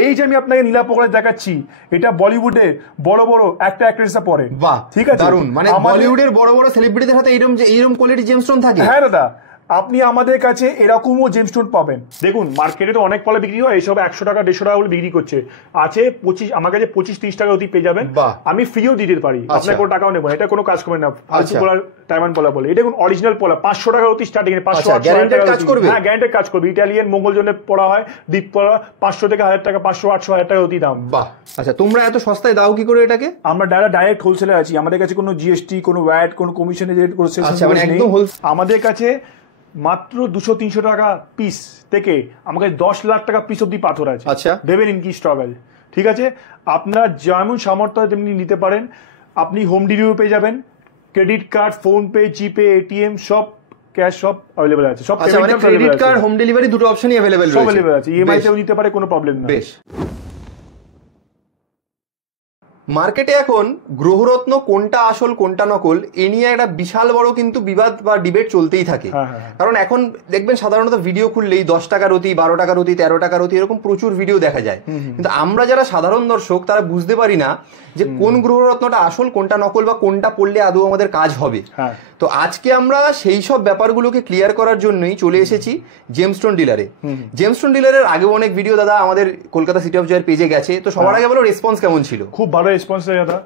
এই যে আমি আপনাকে নীলা পোকড়া দেখাচ্ছি, এটা বলিউডে বড় বড় একটা অ্যাক্ট্রেসরা পরে। বাহ, ঠিক আছে, দারুন। মানে বলিউডের বড় বড় সেলিব্রিটিদের হাতে এইরকম কোয়ালিটি জেমস্টোন থাকে। হ্যাঁ দাদা, আপনি আমাদের কাছে এরকমও জেমস্টোন পাবেন। দেখুন মার্কেটে তো অনেক পলা বিক্রি হয়, এইসব 100 টাকা 150 টাকা বলে বিক্রি করছে। আছে 25, আমার কাছে 25-30 টাকা অতি পেয়ে যাবেন। আমি ফ্রিও দিতে পারি, আপনার কোনো টাকাও নেবো না, এটা কোনো কাজ করবে না। ফালতু পলা ডায়মন্ড পলা বলে, এটা কোন অরিজিনাল পলা 500 টাকা অতি স্টার্টিং, 500 গ্যারান্টেড কাজ করবে। হ্যাঁ গ্যারান্টেড কাজ করবে। ইটালিয়ান মঙ্গল জন্য পড়া হয়, দ্বীপ পলা 500 থেকে 1000 টাকা, 500-800 1000 টাকা অতি দাম। বাহ, আচ্ছা তোমরা এত সস্তায় দাও কি করে এটাকে? আমরা ডাইরেক্ট হোলসেলার আছি, আমাদের কাছে কোনো জিএসটি, কোনো ভ্যাট, কোনো কমিশনের আমাদের কাছে মাত্র 200-300 টাকা পিস থেকে আমাকে 10 লাখ টাকা পিস অব্দি পাথর আছে। আচ্ছা, দেবেন ইনকি স্টক আছে। ঠিক আছে, আপনার যেমন সামর্থ্য তেমনি নিতে পারেন। আপনি হোম ডেলিভারি পেয়ে যাবেন, ক্রেডিট কার্ড, ফোন পে, জিপে, এটিএম সব, ক্যাশ সব अवेलेबल আছে। সব মানে ক্রেডিট কার্ড, হোম ডেলিভারি দুটো অপশনই अवेलेबल রয়েছে। সব अवेलेबल আছে, ইএমআই তেও নিতে পারে, কোনো প্রবলেম নেই। বেশ। মার্কেটে এখন গ্রহরত্ন কোনটা আসল কোনটা নকল এ নিয়ে একটা বিশাল বড় কিন্তু বিবাদ বা ডিবেট চলতেই থাকে। কারণ এখন দেখবেন সাধারণত ভিডিও খুললেই 10 টাকার অতি, 12 টাকার অতি, 13 টাকার অতি, এরকম প্রচুর ভিডিও দেখা যায়। কিন্তু আমরা যারা সাধারণ দর্শক তারা বুঝতে পারি না যে কোন গ্রহরত্নটা আসল কোনটা নকল, বা কোনটা পড়লে আদৌ আমাদের কাজ হবে। তো আজকে আমরা সেই সব ব্যাপারগুলোকে ক্লিয়ার করার জন্যই চলে এসেছি জেমস্টোন ডিলারে। জেমস্টোন ডিলারের আগেও অনেক ভিডিও দাদা আমাদের কলকাতা সিটি অফ জয়ের পেজে গেছে, তো সবার আগে বলো রেসপন্স কেমন ছিল? খুব ভালো রেসপন্স দাদা।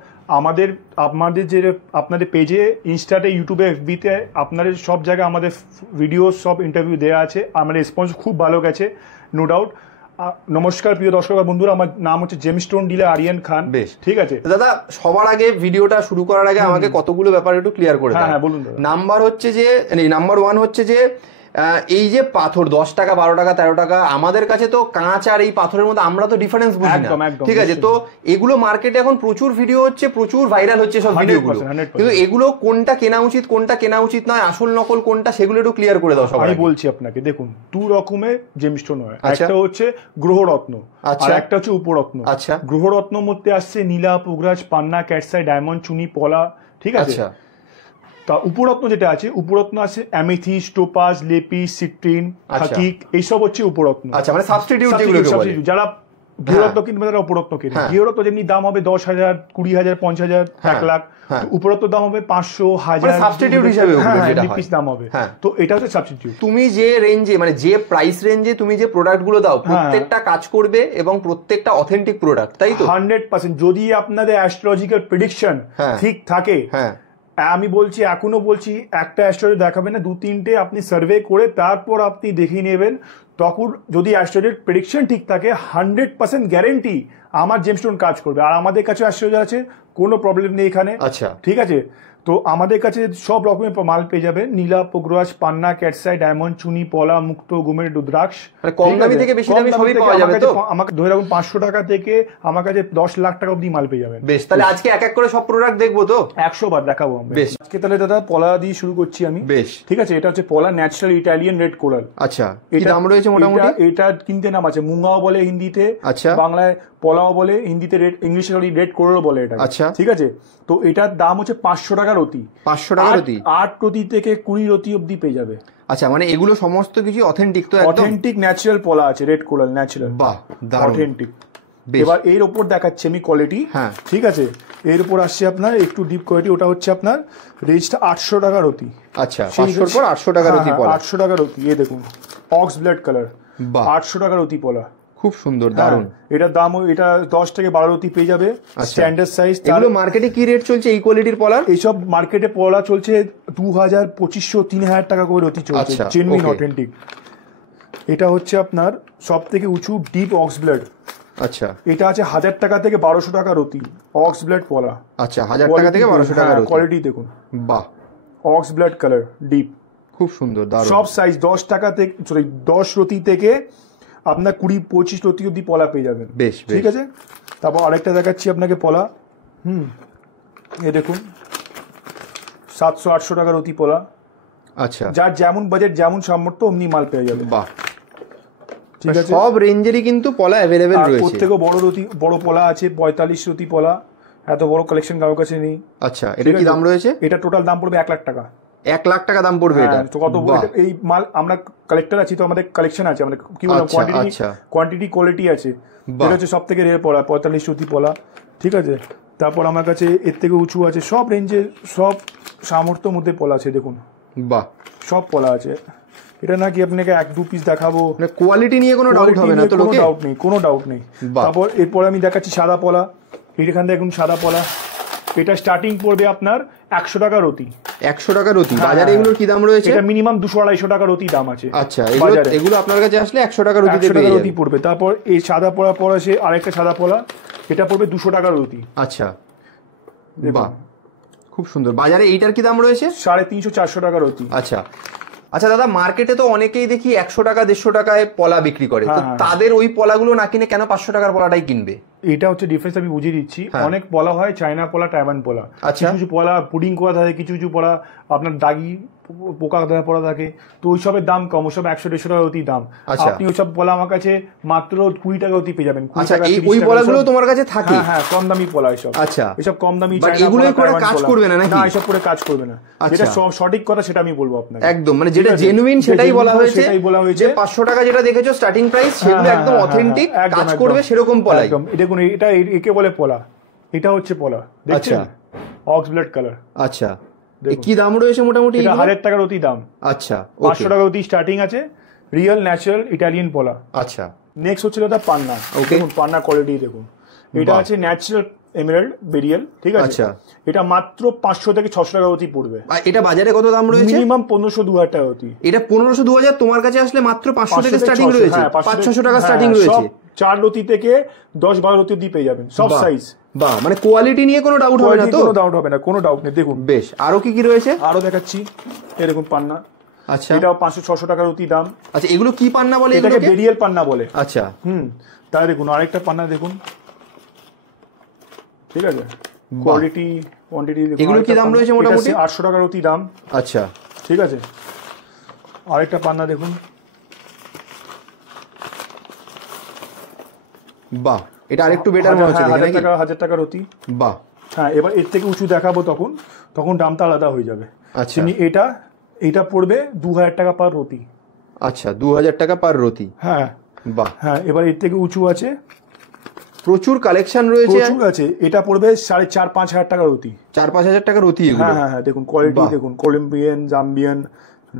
আপনাদের যে আপনাদের পেজে, ইনস্টাতে, ইউটিউবে, এফবিতে, আপনাদের সব জায়গায় আমাদের ভিডিও সব ইন্টারভিউ দেওয়া আছে। আমাদের রেসপন্স খুব ভালো গেছে, নো ডাউট। নমস্কার প্রিয় দর্শক বন্ধুরা, আমার নাম হচ্ছে জেমস্টোন ডিলার আরিয়ান খান। বেশ, ঠিক আছে দাদা, সবার আগে ভিডিওটা শুরু করার আগে আমাকে কতগুলো ব্যাপার একটু ক্লিয়ার করে দাও। হ্যাঁ বলুন। নাম্বার ওয়ান হচ্ছে যে এই যে পাথর 10 টাকা, 12 টাকা, 13 টাকা, আমাদের কাছে তো কাঁচ আর এই পাথরের মধ্যে আমরা তো ডিফারেন্স বুঝি না। ঠিক আছে, তো এগুলো মার্কেটে এখন প্রচুর ভিডিও হচ্ছে, প্রচুর ভাইরাল হচ্ছে সব ভিডিওগুলো, কিন্তু এগুলো কোনটা কেনা উচিত কোনটা কেনা উচিত নয়, আসল নকল কোনটা, সেগুলো একটু ক্লিয়ার করে দাও সবাই। আমি বলছি আপনাকে, দেখুন দু রকমের জেমস্টোন হয়, একটা হচ্ছে গ্রহরত্ন, আর একটা হচ্ছে উপরত্ন। আচ্ছা, গ্রহরত্নর মধ্যে আসছে নীলা, পুগরাজ, পান্না, ক্যাটসাই, ডায়মন্ড, চুনি, পলা। ঠিক আছে, তা উপরত্ন যেটা আছে, উপরত্ন আছে অ্যামেথিস্ট, টোপাজ, লেপিস, সিট্রিন, হাকিক, এইসব হচ্ছে উপরত্ন। আচ্ছা, মানে সাবস্টিটিউট যেগুলোকে বলে। যারা গৃহরত্ন কিনবে তারা উপরত্ন কিনবে। গৃহরত্ন যেমনি দাম হবে 10,000, 20,000, 50,000, 1 লাখ, উপরত্ন দাম হবে 500, 1000, সাবস্টিটিউট হিসেবে দাম হবে। তো এটা হচ্ছে সাবস্টিটিউট। তুমি যে রেঞ্জে, মানে যে প্রাইস রেঞ্জে তুমি যে প্রোডাক্ট গুলো দাও, প্রত্যেকটা কাজ করবে এবং প্রত্যেকটা অথেন্টিক প্রোডাক্ট, তাই তো? 100%। যদি আপনাদের অ্যাস্ট্রোলজিক্যাল প্রেডিকশন ঠিক থাকে, আমি বলছি, এখনো বলছি, একটা অ্যাস্ট্রোলজি দেখাবেন না, 2-3টে আপনি সার্ভে করে তারপর আপনি দেখিয়ে নেবেন। তখন যদি অ্যাস্ট্রোলজির প্রেডিকশন ঠিক থাকে, 100% গ্যারেন্টি আমার জেমস্টোন কাজ করবে। আর আমাদের কাছে অ্যাস্ট্রোলজি আছে, কোনো প্রবলেম নেই এখানে। আচ্ছা, ঠিক আছে, তো আমাদের কাছে সব রকমের মাল পেয়ে যাবে, নীলা, পুগরাজ, পান্না, ক্যাটসাই, ডায়মন্ড, চুনি, পলা, মুক্ত, গুমের, রুদ্রাক্ষ। কম দামি থেকে বেশি দামি সবই পাওয়া যাবে তো? আমাকে ধরে রাখুন 500 টাকা থেকে আমার কাছে 10 লাখ টাকা অবধি মাল পেয়ে যাবেন। বেশ, তাহলে আজকে এক এক করে সব প্রোডাক্ট দেখবো তো? 100 বার দেখাবো আমরা। বেশ, আজকে তাহলে দাদা পলা দিয়ে শুরু করছি আমি। বেশ, ঠিক আছে, এটা হচ্ছে পলা ন্যাচারাল ইটালিয়ান রেড কোরাল। আচ্ছা, কি দাম রয়েছে মোটামুটি? এটা কিনতে নাম আছে, মুঙ্গাও বলে হিন্দিতে, আচ্ছা, বাংলায় পলাও বলে, হিন্দিতে রেড, ইংলিশে রেড কোরাল বলে এটা। আচ্ছা, ঠিক আছে, তো এটার দাম হচ্ছে 500 টাকার অতি। 500 টাকার অতি? 8 রতি থেকে 20 রতি অবধি পেয়ে যাবে। আচ্ছা, মানে এগুলো সমস্ত কিছু অথেন্টিক তো? একদম অথেন্টিক ন্যাচারাল পলা আছে, রেড কোরাল ন্যাচারাল। বাহ, দারুণ, অথেন্টিক। এবার এর উপর দেখাচ্ছি আমি কোয়ালিটি। হ্যাঁ, ঠিক আছে, এর উপর আসছে আপনার একটু ডিপ কোয়ালিটি, ওটা হচ্ছে আপনার রেঞ্জটা 800 টাকার অতি। আচ্ছা, 500 পর 800 টাকার অতি পলা। 800 টাকার অতি, এই দেখুন অক্স ব্লাড কালার, 800 টাকার অতি পলা। খুব সুন্দর, দারুণ। এটার দাম, এটা 10 থেকে 12 রতি পেয়ে যাবে, স্ট্যান্ডার্ড সাইজ। এগুলো মার্কেটে কি রেট চলছে এই কোয়ালিটির পলার? এইসব মার্কেটে পলা চলছে 2000, 2500, 3000 টাকা করে রতি চলছে, জেনুইন অথেন্টিক। এটা হচ্ছে আপনার সব থেকে উঁচু ডিপ অক্স ব্লাড। আচ্ছা, এটা আছে 1000 টাকা থেকে 1200 টাকা রতি, অক্স ব্লাড পলা। আচ্ছা, 1000 টাকা থেকে 1200 টাকা রতি। কোয়ালিটি দেখুন, বাহ, অক্স ব্লাড কালার, ডিপ, খুব সুন্দর, দারুণ। সব সাইজ 10 টাকা থেকে, সরি 10 রতি থেকে আপনার 20-25 রতি অব্দি পলা পেয়ে যাবেন। বেশ, ঠিক আছে। তারপর আরেকটা দেখাচ্ছি আপনাকে পলা। এই দেখুন 700-800 টাকার অতি পলা। আচ্ছা, যার যেমন বাজেট, যেমন সামর্থ্য, অমনি মাল পেয়ে যাবে। বাহ, ঠিক আছে, সব রেঞ্জেরই কিন্তু পলা অ্যাভেলেবেল রয়েছে। প্রত্যেকও বড় রতি, বড় পলা আছে 45 রতি পলা। এত বড় কালেকশন কারোর কাছে নেই। আচ্ছা, এটা কি দাম রয়েছে? এটা টোটাল দাম পড়বে 1 লাখ টাকা। 1 লাখ টাকা দাম পড়বে এটা? কত এই মাল, আমরা কালেক্টর আছি তো, আমাদের কালেকশন আছে, আমাদের কি বলবো, কোয়ান্টিটি কোয়ালিটি আছে। এটা হচ্ছে সব থেকে রেয়ার পলা, 45 রতি পলা, ঠিক আছে। তারপর আমার কাছে এর থেকে উঁচু আছে, সব রেঞ্জে সব সামর্থ্যের মধ্যে পলা আছে দেখুন। বাহ, সব পলা আছে। এটা নাকি আপনাকে 1-2 পিস দেখাবো, কোয়ালিটি নিয়ে কোনো ডাউট হবে না তো? কোনো ডাউট নেই, কোনো ডাউট নেই। তারপর এরপরে আমি দেখাচ্ছি সাদা পলা। এখান থেকে দেখুন সাদা পলা, এটা স্টার্টিং পড়বে আপনার 100 টাকা রতি। 100 টাকা রতি। বাজারে এগুলোর কি দাম রয়েছে? এটা মিনিমাম 200-250 টাকা রতি দাম আছে। আচ্ছা, এগুলো আপনার কাছে আসলে 100 টাকা রতি পড়বে। তারপর এই সাদা পলা পড়েছে আরেকটা সাদা পলা, এটা পড়বে 200 টাকা রতি। আচ্ছা, বাহ, খুব সুন্দর। বাজারে এইটার কি দাম রয়েছে? 350-400 টাকা রতি। আচ্ছা আচ্ছা দাদা, মার্কেটে তো অনেকেই দেখি 100 টাকা 150 টাকায় পলা বিক্রি করে, তো তাদের ওই পলাগুলো না কিনে কেন 500 টাকার পলাটাই কিনবে? এটা হচ্ছে ডিফারেন্স, আমি বুঝিয়ে দিচ্ছি। অনেক পলা হয় চায়না পলা, টাইওয়ান পলা, কিছু কিছু পলা পুডিং করা থাকে, কিছু কিছু পলা আপনার দাগি পোকা ধরা পড়া থাকে, তো ওইসবের দাম কম, ওসব 100-150 টাকা অতি দাম। আপনি ওইসব পলা আমার কাছে মাত্র 20 টাকা অতি পেয়ে যাবেন। ওই পলাগুলো তোমার কাছে থাকে? হ্যাঁ, কম দামি পলা এসব। আচ্ছা, এসব কম দামি এগুলো করে কাজ করবে না নাকি? না, এসব করে কাজ করবে না। যেটা সঠিক কথা সেটা আমি বলবো আপনাকে, একদম মানে যেটা জেনুইন সেটাই বলা হয়েছে। 500 টাকা যেটা দেখেছো স্টার্টিং প্রাইস, সেগুলো একদম অথেন্টিক, কাজ করবে সেরকম পলাই। একদম। দেখুন এটা একে বলে পলা, এটা হচ্ছে পলা, দেখছেন অক্স ব্লাড কালার। আচ্ছা, কি দাম রয়েছে মোটামুটি? 1000 টাকার অতি দাম। আচ্ছা, 500 টাকা অতি স্টার্টিং আছে, রিয়েল ন্যাচারাল ইটালিয়ান পলা। আচ্ছা, নেক্সট হচ্ছে দাদা পান্না। দেখুন পান্না কোয়ালিটি দেখুন, এটা আছে ন্যাচারাল এমেরাল্ড বেরিয়াল, ঠিক আছে। আচ্ছা, এটা মাত্র 500 থেকে 600 টাকা অতি পড়বে। এটা বাজারে কত দাম রয়েছে? মিনিমাম 1500-2000 টাকা অতি। এটা 1500-2000, তোমার কাছে আসলে মাত্র 500 থেকে স্টার্টিং রয়েছে, 500-600 টাকা স্টার্টিং রয়েছে। 4 রতি থেকে 10-12 রতি অতি পেয়ে যাবেন, সব সাইজ। বাহ, মানে কোয়ালিটি নিয়ে কোনো ডাউট হবে না তো? কোনো ডাউট হবে না, কোনো ডাউট নেই। দেখুন বেশ, আরো কি কি রয়েছে আরো দেখাচ্ছি। এই দেখুন পান্না। আচ্ছা, এটাও 500-600 টাকার অতি দাম। আচ্ছা, এগুলো কি পান্না বলে? এটাকে বেরিয়াল পান্না বলে। আচ্ছা, তাই দেখুন আরেকটা পান্না দেখুন, ঠিক আছে। কোয়ালিটি কোয়ান্টিটি দেখুন। এগুলো কি দাম রয়েছে মোটামুটি? 800 টাকার অতি দাম। আচ্ছা, ঠিক আছে। আরেকটা পান্না দেখুন, বাহ, এটা আরেকটু বেটার মনে হচ্ছে। 1000 টাকার অতি। বাহ, হ্যাঁ, এবার এর থেকে উঁচু দেখাবো তখন দামটা আলাদা হয়ে যাবে। আচ্ছা, এটা পড়বে 2000 টাকা পার রতি। আচ্ছা, 2000 টাকা পার রতি। হ্যাঁ, বাহ, হ্যাঁ। এবার এর থেকে উঁচু আছে, প্রচুর কালেকশন রয়েছে, প্রচুর আছে। এটা পড়বে 4,500-5 হাজার টাকা রতি। 4-5 হাজার টাকা রতি। হ্যাঁ হ্যাঁ হ্যাঁ, দেখুন কোয়ালিটি দেখুন, কলম্বিয়ান, জাম্বিয়ান,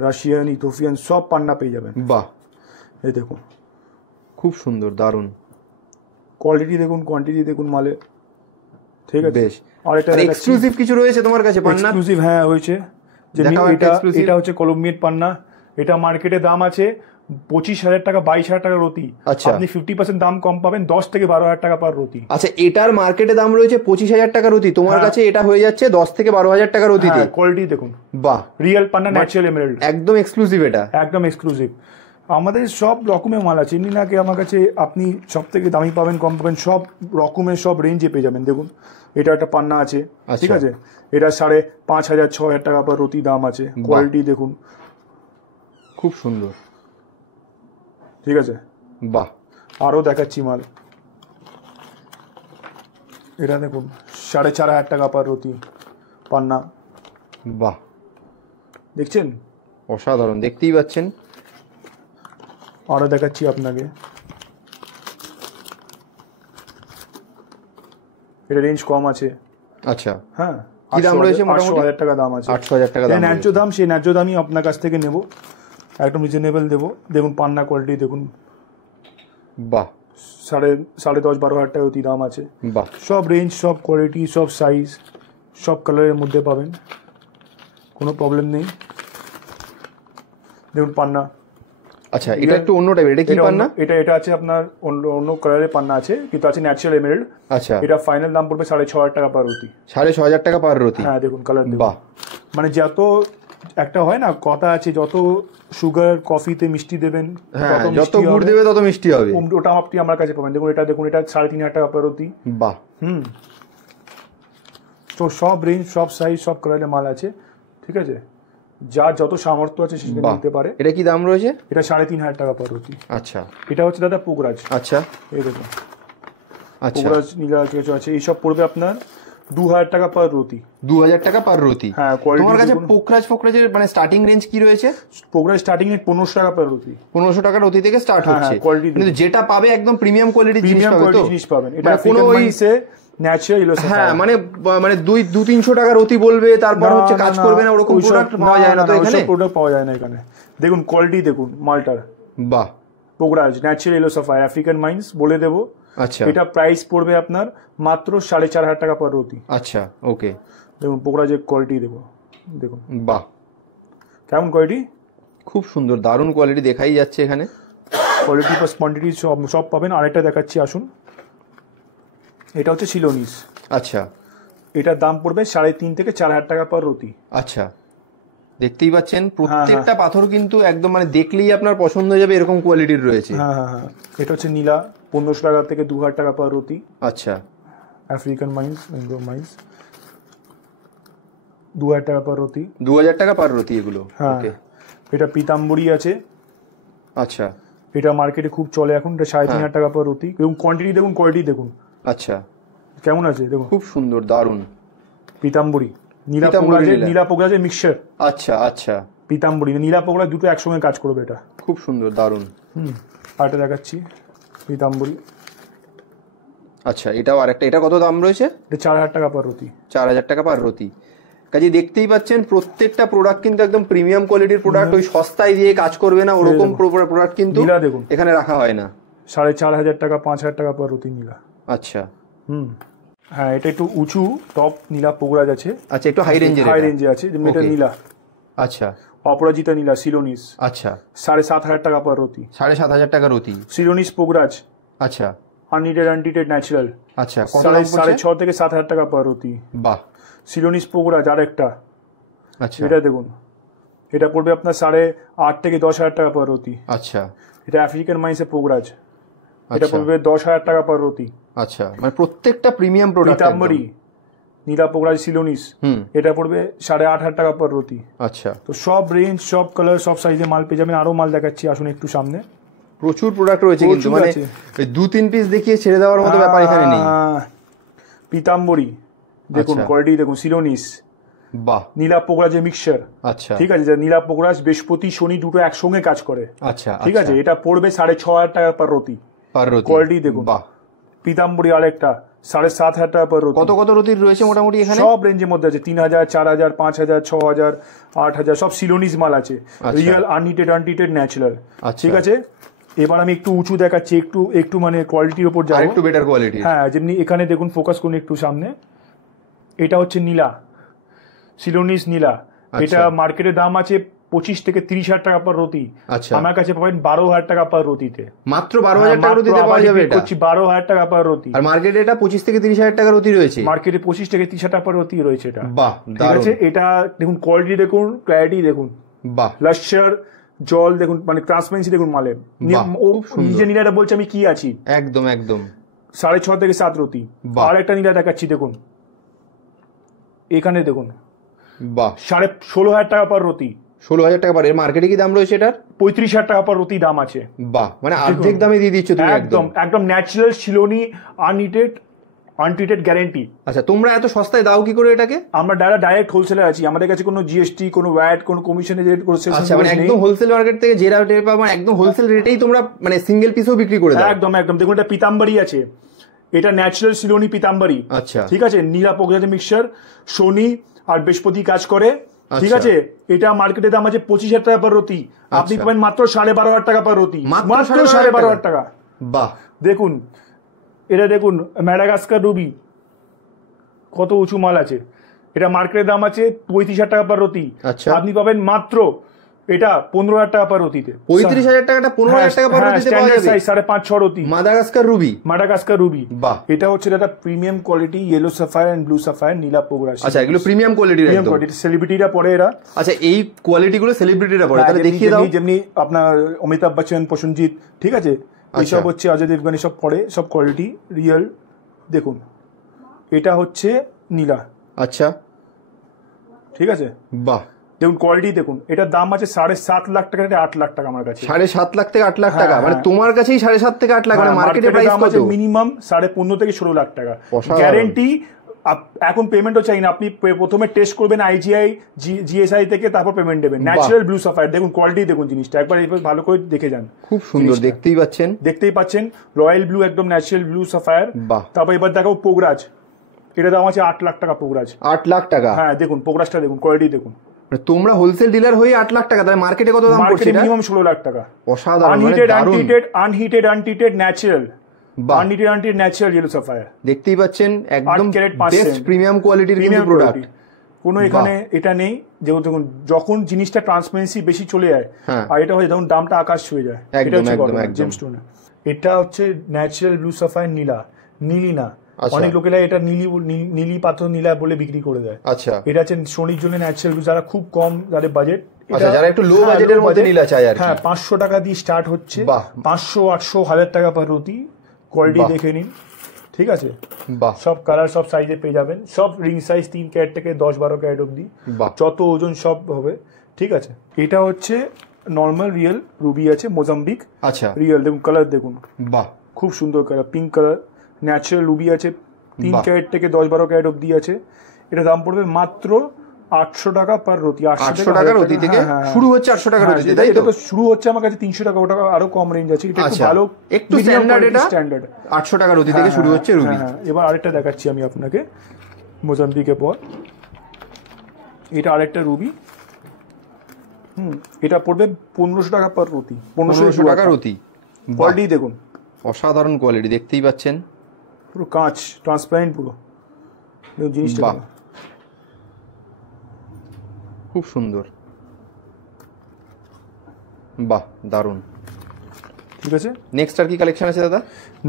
রাশিয়ান, ইথিওপিয়ান সব পান্না পেয়ে যাবেন। বাহ, এই দেখুন খুব সুন্দর, দারুণ কোয়ালিটি দেখুন, কোয়ান্টিটি দেখুন মালে, ঠিক আছে। বেশ। আর এটা এক্সক্লুসিভ কিছু রয়েছে তোমার কাছে পান্না? এক্সক্লুসিভ হ্যাঁ হয়েছে, যে এটা হচ্ছে কলম্বিয়ান পান্না। এটা মার্কেটে দাম আছে 25,000 টাকা, 22,000 টাকা রতি। আপনি 50% দাম কম পাবেন, 10 থেকে 12,000 টাকা পার রতি। আচ্ছা, এটার মার্কেটে দাম রয়েছে 25,000 টাকা রতি, তোমার কাছে এটা হয়ে যাচ্ছে 10 থেকে 12,000 টাকা রতিতে। কোয়ালিটি দেখুন, বাহ, রিয়েল পান্না, ন্যাচারাল এমেরাল্ড, একদম এক্সক্লুসিভ। এটা একদম এক্সক্লুসিভ। আমাদের সব রকমের মাল আছে, এমনি না কি আমার কাছে আপনি সব থেকে দামি পাবেন, কম পাবেন, সব রকমের সব রেঞ্জে পেয়ে যাবেন। দেখুন এটা একটা পান্না আছে, ঠিক আছে। এটা 5,500-6,000 টাকা পার রতি দাম আছে। কোয়ালিটি দেখুন, খুব সুন্দর, ঠিক আছে। বাহ, আরো দেখাচ্ছি মাল। এটা দেখুন 4,500 টাকা পার রতি পান্না। বাহ, দেখছেন, অসাধারণ, দেখতেই পাচ্ছেন। আরো দেখাচ্ছি আপনাকে, এটা রেঞ্জ কম আছে। আচ্ছা, হ্যাঁ, কি দাম রয়েছে? 800,000 টাকা দাম আছে। 800,000 টাকা দাম, ন্যায্য দাম। সেই ন্যায্য দামই আপনার কাছ থেকে নেব, একদম রিজনেবল দেবো। দেখুন পান্না কোয়ালিটি দেখুন, বাহ, 10,500-12,000 টাকা অতি দাম আছে। বাহ, সব রেঞ্জ, সব কোয়ালিটি, সব সাইজ, সব কালারের মধ্যে পাবেন, কোনো প্রবলেম নেই। দেখুন পান্না। আচ্ছা, এটা একটু অন্য টাইপের। এটা কি পান্না? এটা আছে আপনার অন্য কালারের পান্না আছে, কিন্তু আছে ন্যাচারাল এমেরাল্ড। আচ্ছা, এটা ফাইনাল দাম পড়বে 6,500 টাকা পার রতি। 6,500 টাকা পার রতি। হ্যাঁ, দেখুন কালার। বাহ, মানে যত একটা হয় না কথা আছে, যত সুগার কফিতে মিষ্টি দেবেন, যত গুড় দেবে তত মিষ্টি হবে, ওটা আপনি আমার কাছে পাবেন। দেখুন এটা, দেখুন এটা 3,500 টাকা পার রতি। বাহ, তো সব রেঞ্জ, সব সাইজ, সব কালারের মাল আছে, ঠিক আছে। যার যত সামর্থ্য আছে সে নিতে পারে। এটা কি দাম রয়েছে? এটা 3,500 টাকা পার রতি। আচ্ছা, এটা হচ্ছে দাদা পোগরাজ। আচ্ছা, এই দেখুন পোগরাজ, নীলা আছে, এইসব পড়বে আপনার 2000 টাকা পার রতি। 2000 টাকা পার রতি। হ্যাঁ, তোমার কাছে পোকরাজের মানে স্টার্টিং রেঞ্জ কি রয়েছে? পোকরাজ স্টার্টিং এ 1500 টাকা পার রতি। 1500 টাকা রতি থেকে স্টার্ট হচ্ছে, কিন্তু যেটা পাবে একদম প্রিমিয়াম কোয়ালিটির জিনিস পাবেন। এটা কোনো ওইসে ন্যাচারাল ইয়েলো সাফায়ার। হ্যাঁ, মানে 200-300 টাকা রতি বলবে, তারপর হচ্ছে কাজ করবে না, ওরকম প্রোডাক্ট পাওয়া যায় না তো এখানে। প্রোডাক্ট পাওয়া যায় না এখানে। দেখুন কোয়ালিটি দেখুন মালটার। বাহ। পোকরাজ natural yellow sapphire African mines বলে দেবো। আচ্ছা, এটা প্রাইস পড়বে আপনার মাত্র 4500 টাকা পার রতি। আচ্ছা, ওকে। দেখুন পোকরাজের কোয়ালিটি দেখুন, দেখুন বাহ কেমন কোয়ালিটি, খুব সুন্দর, দারুণ কোয়ালিটি দেখাই যাচ্ছে এখানে। কোয়ালিটি প্লাস কোয়ান্টিটি সব পাবেন। আরেকটা দেখাচ্ছি আসুন, এটা হচ্ছে সিলোনিস। আচ্ছা, এটার দাম পড়বে 3.5 থেকে 4000 টাকা পার রতি। আচ্ছা, দেখতেই পাচ্ছেন প্রত্যেকটা পাথর কিন্তু একদম মানে দেখলেই আপনার পছন্দ হয়ে যাবে এরকম কোয়ালিটির রয়েছে। হ্যাঁ হ্যাঁ হ্যাঁ, এটা হচ্ছে নীলা 1500 টাকা থেকে 2000 টাকা পার রতি। আচ্ছা, আফ্রিকান মাইন্স, ম্যাঙ্গো মাইন্স 2000 টাকা পার রতি। 2000 টাকা পার রতি এগুলো। হ্যাঁ, এটা পিতাম্বরী আছে। আচ্ছা, এটা মার্কেটে খুব চলে এখন, এটা 3500 টাকা পার রতি। এবং কোয়ান্টিটি দেখুন, কোয়ালিটি দেখুন। আচ্ছা, কেমন আছে দেখুন, খুব সুন্দর, দারুণ। পিতাম্বরী নীলা পোকরাজের মিক্সচার। আচ্ছা, আচ্ছা, পিতাম্বরী নীলা পোকরাজ দুটো একসঙ্গে কাজ করবে, এটা খুব সুন্দর, দারুণ। আরেকটা দেখাচ্ছি পিতাম্বরী। আচ্ছা, এটাও আরেকটা, এটা কত দাম রয়েছে? এটা 4000 টাকা পার রতি। 4000 টাকা পার রতি। কাজে দেখতেই পাচ্ছেন প্রত্যেকটা প্রোডাক্ট কিন্তু একদম প্রিমিয়াম কোয়ালিটির প্রোডাক্ট, ওই সস্তায় দিয়ে কাজ করবে না ওরকম প্রোডাক্ট কিন্তু দেখুন এখানে রাখা হয় না। 4500 টাকা 5000 টাকা পার রতি নীলা। আচ্ছা, হ্যাঁ, এটা একটু উঁচু টপ নীলা পোকরাজ আছে। আচ্ছা, একটু হাই রেঞ্জে আছে, যেমন এটা নীলা। আচ্ছা, অপরাজিতা নীলা সিলোনিস। আচ্ছা, 7500 টাকা পার রতি। 7500 টাকা রতি সিলোনিস পোকরাজ। আচ্ছা, আননিটেড ন্যাচারাল। আচ্ছা, 6.5 থেকে 7000 টাকা পার রতি। বাহ। সিলোনিস পোকরাজ আরেকটা। আচ্ছা, এটা দেখুন, এটা পড়বে আপনার 8.5 থেকে 10,000 টাকা পার রতি। আচ্ছা, এটা আফ্রিকান মাইন্সের পোকরাজ, এটা পড়বে 10,000 টাকা পার রতি। আচ্ছা, মানে প্রত্যেকটা প্রিমিয়াম প্রোডাক্ট। পিতাম্বরী নীলা পোকরাজ সিলোনিস, এটা পড়বে 8,500 টাকা পার রতি। আচ্ছা, তো সব রেঞ্জ, সব কালার, সব সাইজে মাল পেয়ে যাবেন। আরো মাল দেখাচ্ছি আসুন একটু সামনে। প্রচুর প্রোডাক্ট রয়েছে কিন্তু, মানে 2-3 পিস দেখিয়ে ছেড়ে দেওয়ার মতো ব্যাপার এখানে নেই। পিতাম্বরী দেখুন, কোয়ালিটি দেখুন, সিলোনিস। বাহ। নীলা পোকরাজের মিক্সচার। আচ্ছা, ঠিক আছে, নীলা পোকরাজ বৃহস্পতি শনি দুটো একসঙ্গে কাজ করে। আচ্ছা, ঠিক আছে, এটা পড়বে 6500 টাকা পার রতি। কোয়ালিটি দেখুন। বাহ। পিতাম্বরী আরেকটা 7500 টাকা পার রতি। কত রতির রয়েছে মোটামুটি এখানে? সব রেঞ্জের মধ্যে আছে, 3000, 4000, 5000, 6000, 8000, সব সিলোনিস মাল আছে। Real unheated natural. ঠিক আছে, এবার আমি একটু উঁচু দেখাচ্ছি, একটু মানে কোয়ালিটির উপর যাবো, একটু বেটার কোয়ালিটি। হ্যাঁ, যেমনি এখানে দেখুন, ফোকাস করুন একটু সামনে। এটা হচ্ছে নীলা, সিলোনিস নীলা। এটা মার্কেটের দাম আছে 25 থেকে 30,000 টাকা পার রতি। আচ্ছা, আমার কাছে পাবেন 12,000 টাকা পার রতিতে। মাত্র 12,000 টাকা রতিতে পাওয়া যাবে এটা? 12,000 টাকা পার রতি। আর মার্কেটে এটা 25 থেকে 30,000 টাকা রতি রয়েছে। মার্কেটে 25 থেকে 30,000 টাকা পার রতি রয়েছে এটা। বাহ, ঠিক আছে, এটা দেখুন, কোয়ালিটি দেখুন, ক্ল্যারিটি দেখুন। বাহ। লাস্টার জল দেখুন, মানে ট্রান্সপারেন্সি দেখুন মালের। ও নিজে নীলাটা বলছে আমি কি আছি। একদম 6.5 থেকে 7 রতি। আর একটা নীলা দেখাচ্ছি দেখুন, এখানে দেখুন। বাহ। 16,500 টাকা পার রতি। 16,000 টাকা পার। এর মার্কেটে কি দাম রয়েছে এটার? 35,000 টাকা পার রতি দাম আছে। বাহ, মানে অর্ধেক দামে দিয়ে দিচ্ছ তুমি। একদম ন্যাচারাল সিলোনি আনট্রিটেড গ্যারান্টি। আচ্ছা, তোমরা এত সস্তায় দাও কি করে এটাকে? আমরা ডাইরেক্ট হোলসেলার আছি, আমাদের কাছে কোনো জিএসটি, কোনো ভ্যাট, কোনো কমিশনের রেট, কোনো সেল। আচ্ছা, মানে একদম হোলসেল মার্কেট থেকে যে রেট পাবো একদম হোলসেল রেটেই তোমরা মানে সিঙ্গেল পিসও বিক্রি করে দাও? একদম। দেখুন, এটা পিতাম্বরী আছে, এটা ন্যাচারাল সিলোনি পিতাম্বরী। আচ্ছা, ঠিক আছে, নীলা পোকরাজের মিক্সচার, শনি আর বৃহস্পতি কাজ করে। ঠিক আছে, এটা মার্কেটের দাম আছে 25,000 টাকা পার রতি। আপনি পাবেন মাত্র 12,500 টাকা পার রতি। মাত্র 12,500 টাকা। বাহ। দেখুন, এটা দেখুন, ম্যাডাগাস্কার রুবি, কত উঁচু মাল আছে। এটা মার্কেটের দাম আছে 35,000 টাকা পার রতি। আচ্ছা, আপনি পাবেন মাত্র এটা 15,000 টাকা পার রতিতে। 35,000 টাকাটা 15,000 টাকা পার রতিতে পাওয়া যাবে। 5.5-6 রতি। Madagascar ruby. বাহ। এটা হচ্ছে একটা premium quality yellow sapphire and blue sapphire নীলা পোকরাজ। আচ্ছা, এগুলো প্রিমিয়াম কোয়ালিটির একদম। সেলিব্রিটিরা পরে এরা। আচ্ছা, এই কোয়ালিটি গুলো সেলিব্রিটিরা পরে, তাহলে দেখিয়ে দাও। যেমনি আপনার অমিতাভ বচ্চন, প্রসেনজিৎ, ঠিক আছে, এইসব হচ্ছে অজয় দেবগন, সব পরে, সব কোয়ালিটি রিয়েল। দেখুন, এটা হচ্ছে নীলা। আচ্ছা, ঠিক আছে। বাহ। দেখুন কোয়ালিটি দেখুন, এটার দাম আছে 7.5 লাখ টাকা, 8 লাখ টাকা আমার কাছে। 7.5 লাখ থেকে 8 লাখ টাকা, মানে তোমার কাছেই 7.5 থেকে 8 লাখ, মানে মার্কেটে প্রাইস কত? মিনিমাম 15.5 থেকে 16 লাখ টাকা গ্যারেন্টি। এখন পেমেন্টও চাই না, আপনি প্রথমে টেস্ট করবেন IGI GSI থেকে, তারপর পেমেন্ট দেবেন। ন্যাচারাল ব্লু সাফায়ার দেখুন, কোয়ালিটি দেখুন জিনিসটা একবার ভালো করে দেখে যান। খুব সুন্দর, দেখতেই পাচ্ছেন রয়্যাল ব্লু, একদম ন্যাচারাল ব্লু সাফায়ার। তারপর এবার দেখো পোগরাজ, এটা দাম আছে 8 লাখ টাকা পোগরাজ। 8 লাখ টাকা? হ্যাঁ দেখুন পোগরাজটা দেখুন, কোয়ালিটি দেখুন। তোমরা হোলসেল ডিলার হয়ে 8 লাখ টাকা, তাহলে মার্কেটে কত দাম পড়ছে? মিনিমাম 16 লাখ টাকা। অসাধারণ, আনহিটেড ন্যাচারাল, আনহিটেড ন্যাচারাল ইয়েলো সাফায়ার। দেখতেই পাচ্ছেন একদম বেস্ট প্রিমিয়াম কোয়ালিটির কিন্তু প্রোডাক্ট। কোনো এখানে এটা নেই যেহেতু দেখুন, যখন জিনিসটা ট্রান্সপারেন্সি বেশি চলে যায় আর এটা হয় তখন দামটা আকাশ ছুঁয়ে যায়। এটা হচ্ছে জেমস্টোন। এটা হচ্ছে ন্যাচারাল ব্লু সাফায়ার নীলি না, অনেক লোকেরা এটা নীলি পাথর নীলা বলে বিক্রি করে দেয়। আচ্ছা, এটা হচ্ছে সোনির জন্য ন্যাচারাল ব্লু, যারা খুব কম, যাদের বাজেট, যারা একটু লো বাজেটের মধ্যে নীলা চাই আর কি। হ্যাঁ 500 টাকা দিয়ে স্টার্ট হচ্ছে, 500, 800, 1000 টাকা পার রতি। কোয়ালিটি দেখে নিন, ঠিক আছে? সব কালার সব সাইজে পেয়ে যাবেন, সব রিং সাইজ 3 ক্যারেট থেকে 10-12 ক্যারেট অব্দি, যত ওজন সব হবে, ঠিক আছে? এটা হচ্ছে নর্মাল রিয়েল রুবি আছে, মোজাম্বিক। আচ্ছা, রিয়েল দেখুন, কালার দেখুন, বাহ খুব সুন্দর colour, pink colour. Natural Ruby আছে, 3 ক্যারেট থেকে 10-12 ক্যারেট অব্দি আছে। এটা দাম পড়বে মাত্র 800 টাকা পার রতি। 800 টাকা রতি থেকে শুরু হচ্ছে, 800 টাকা রতি। এটা তো শুরু হচ্ছে আমার কাছে 300 টাকা, ওটা আরো কম রেঞ্জ আছে। এটা একটু ভালো, একটু স্ট্যান্ডার্ড, এটা স্ট্যান্ডার্ড 800 টাকা রতি থেকে শুরু হচ্ছে রুবি। এবার আরেকটা দেখাচ্ছি আমি আপনাকে, মোজাম্বিকের পর এটা আরেকটা রুবি। এটা পড়বে 1500 টাকা পার রতি। 1500 টাকা রতি। কোয়ালিটি দেখুন, অসাধারণ কোয়ালিটি, দেখতেই পাচ্ছেন পুরো কাঁচ, ট্রান্সপারেন্ট পুরো জিনিসটা। খুব সুন্দর, বাহ দারুন। ঠিক আছে, নেক্সট আর কি কালেকশন আছে দাদা?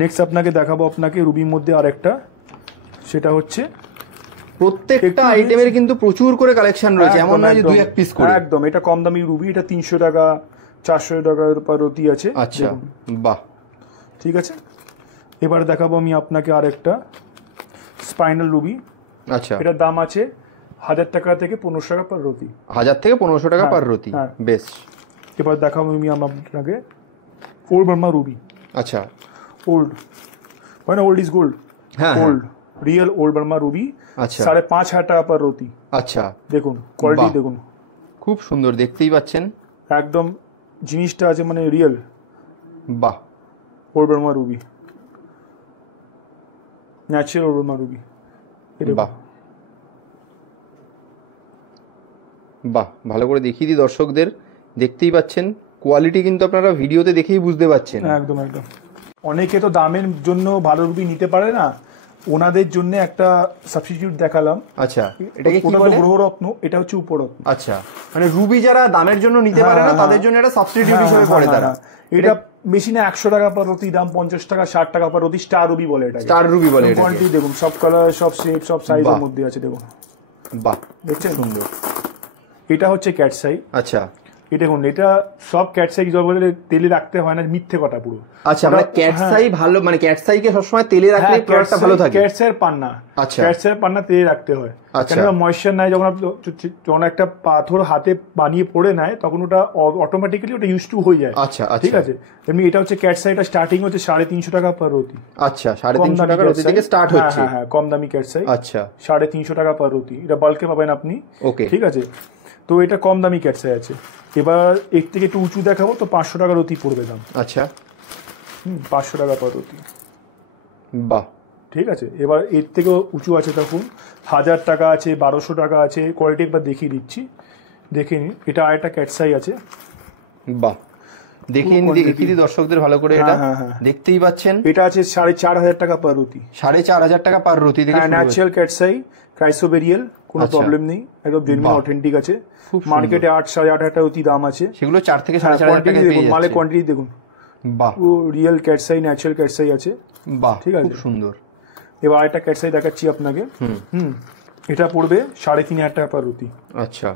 নেক্সট আপনাকে দেখাবো রুবির মধ্যে আরেকটা, সেটা হচ্ছে প্রত্যেকটা আইটেমের কিন্তু প্রচুর করে কালেকশন রয়েছে, এমন নয় যে 2-1 পিস করে। একদম, এটা কম দামি রুবি, এটা 300 টাকা 400 টাকার উপর রতি আছে। আচ্ছা, বাহ, ঠিক আছে। এবার দেখাবো আমি আপনাকে আরেকটা স্পাইনাল রুবি। আচ্ছা, এটার দাম আছে 1000 টাকা থেকে 1500 টাকা পার রতি। 1000 থেকে 1500 টাকা পার রতি, বেশ। এবার দেখাবো আমি আপনাকে ওল্ড বার্মা রুবি। আচ্ছা, ওল্ড মানে old is gold, old real old Burma Ruby. আচ্ছা, 5500 টাকা পার রতি। আচ্ছা, দেখুন কোয়ালিটি দেখুন, খুব সুন্দর, দেখতেই পাচ্ছেন একদম জিনিসটা আছে মানে রিয়েল। বাহ, old Burma Ruby, natural old Burma Ruby. বাহ বাহ, ভালো করে দেখিয়ে দিই দর্শকদের, দেখতেই পাচ্ছেন কোয়ালিটি কিন্তু আপনারা ভিডিওতে দেখেই বুঝতে পারছেন। একদম একদম। অনেকে তো দামের জন্য ভালো রুবি নিতে পারে না, ওনাদের জন্য একটা সাবস্টিটিউট দেখালাম। আচ্ছা, এটাকে কি বলে? গ্রহরত্ন, এটা হচ্ছে উপরত্ন। আচ্ছা, মানে রুবি যারা দামের জন্য নিতে পারে না তাদের জন্য এটা সাবস্টিটিউট হিসেবে পড়ে তারা। এটা বেশি না, 100 টাকা পার রতি দাম, 50 টাকা 60 টাকা পার রতি। স্টার রুবি বলে এটা, স্টার রুবি বলে। কোয়ালিটি দেখুন, সব কালার, সব শেপ, সব সাইজের মধ্যে আছে, দেখুন। বাহ, দেখছেন, সুন্দর। এটা হচ্ছে ক্যাটসাই। আচ্ছা, এটা দেখুন, এটা সব ক্যাটসাই বলে তেলে রাখতে হয় না, মিথ্যে কথা পুরো। আচ্ছা, মানে ক্যাটসাই ভালো, মানে ক্যাটসাইকে সবসময় তেলে রাখলে প্রোডাক্টটা ভালো থাকে। ক্যাটসাইয়ের পান্না, আচ্ছা, ক্যাটসাইয়ের পান্না তেলে রাখতে হয়। আচ্ছা, ময়েশ্চার নাই, যখন একটা পাথর হাতে বানিয়ে পড়ে নেয় তখন ওটা অটোমেটিক্যালি ওটা ইউজ টু হয়ে যায়। আচ্ছা, ঠিক আছে। এমনি এটা হচ্ছে ক্যাটসাই, এটা স্টার্টিং হচ্ছে 350 টাকা পার রতি। আচ্ছা, 350 টাকা রতি থেকে স্টার্ট হচ্ছে। হ্যাঁ, কম দামি ক্যাটসাই। আচ্ছা, 350 টাকা পার রতি, এটা বাল্কে পাবেন আপনি। ওকে, ঠিক আছে। তো এটা কম দামি ক্যাটসাই আছে। এবার এর থেকে একটু উঁচু দেখাবো, তো 500 টাকা রতি পড়বে দাম। আচ্ছা, 500 টাকা পার রতি। বাহ, ঠিক আছে। এবার এর থেকেও উঁচু আছে, দেখুন 1000 টাকা আছে, 1200 টাকা আছে। কোয়ালিটি একবার দেখিয়ে দিচ্ছি, দেখে নিন। এটা আরেকটা ক্যাটসাই আছে, বাহ, দেখিয়ে দিই দর্শকদের ভালো করে। এটা দেখতেই পাচ্ছেন, এটা আছে 4500 টাকা পার রতি। 4500 টাকা পার রতি থেকে ন্যাচারাল ক্যাটসাই, ক্রাইসোবেরিয়াল, কোনো প্রবলেম নেই, একদম জেনুইন অথেন্টিক আছে। মার্কেটে 8-8.5 টাকা রতি দাম আছে, সেগুলো 4 থেকে 4.5 টাকা পেয়ে যাচ্ছে। মালে কোয়ান্টিটি দেখুন, বাহ, ও রিয়েল ক্যাটসাই, ন্যাচারাল ক্যাটসাই আছে। বাহ, ঠিক আছে, খুব সুন্দর। এবার আরেকটা ক্যাটসাই দেখাচ্ছি আপনাকে। এটা পড়বে 3500 টাকা পার রতি। আচ্ছা,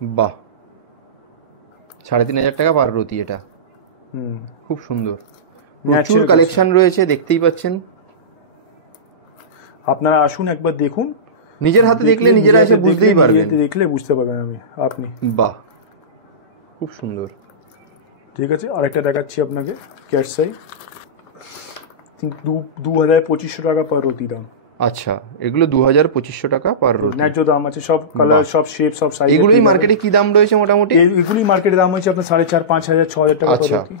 বাহ, 3500 টাকা পার রতি। এটা খুব সুন্দর, প্রচুর কালেকশন রয়েছে, দেখতেই পাচ্ছেন। আপনারা আসুন একবার দেখুন, নিজের হাতে দেখলে নিজেরা এসে বুঝতেই পারবেন, দেখলে বুঝতে পারবেন আপনি। বাহ, খুব সুন্দর। ঠিক আছে, আরেকটা দেখাচ্ছি আপনাকে ক্যাটসাই, 2500 টাকা পার রতি দাম। আচ্ছা, এগুলো 2200 টাকা পার রুটি। ন্যায্য দাম আছে, সব কালার, সব শেপ, সব সাইজ। এগুলোই মার্কেটে কি দাম রয়েছে মোটামুটি? এগুলি মার্কেটে দাম হচ্ছে আপনার 4,500, 5,000, 6,000 টাকা পার রুটি।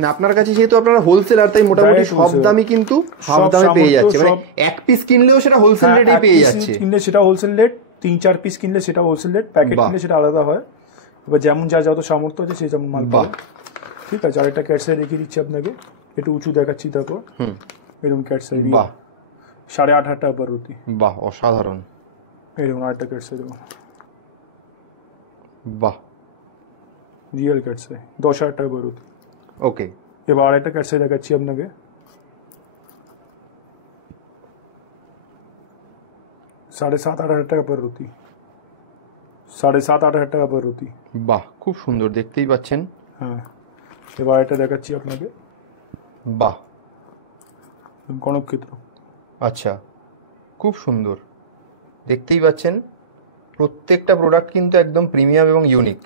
না, আপনার কাছে যেহেতু আপনারা হোলসেলার, তাই মোটামুটি সব দামই কিন্তু হাফ দামে পেয়ে যাচ্ছে, মানে এক পিস কিনলেও সেটা হোলসেল রেটেই পেয়ে যাচ্ছে। কিনলে সেটা হোলসেল রেট, 3-4 পিস কিনলে সেটা হোলসেল রেট, প্যাকেট কিনলে সেটা আলাদা হয়। এবার যেমন যত সামর্থ্য আছে সেই যেমন মাল পাবে। ঠিক আছে, আরেকটা ক্যাট সাইজ দেখিয়ে দিচ্ছি আপনাকে, একটু উঁচু দেখাচ্ছি। তারপর এরকম ক্যাট সাইজ, বাহ, 8,500 টাকা পার রুটি। বাহ, অসাধারণ। এরকম আরেকটা ক্যাট সাইজ, বাহ, রিয়েল ক্যাট সাইজ, 10,000 টাকা পার রুটি। ওকে, এবার আরেকটা ক্যাট সাইজ দেখাচ্ছি আপনাকে, 7,500-8,000 টাকা পার রুটি। 7,500-8,000 টাকা পার রুটি। বাহ, খুব সুন্দর, দেখতেই পাচ্ছেন। হ্যাঁ, এবার এটা দেখাচ্ছি আপনাকে, বাহ, কনকক্ষেত্র। আচ্ছা, খুব সুন্দর, দেখতেই পাচ্ছেন। প্রত্যেকটা প্রোডাক্ট কিন্তু একদম প্রিমিয়াম এবং ইউনিক।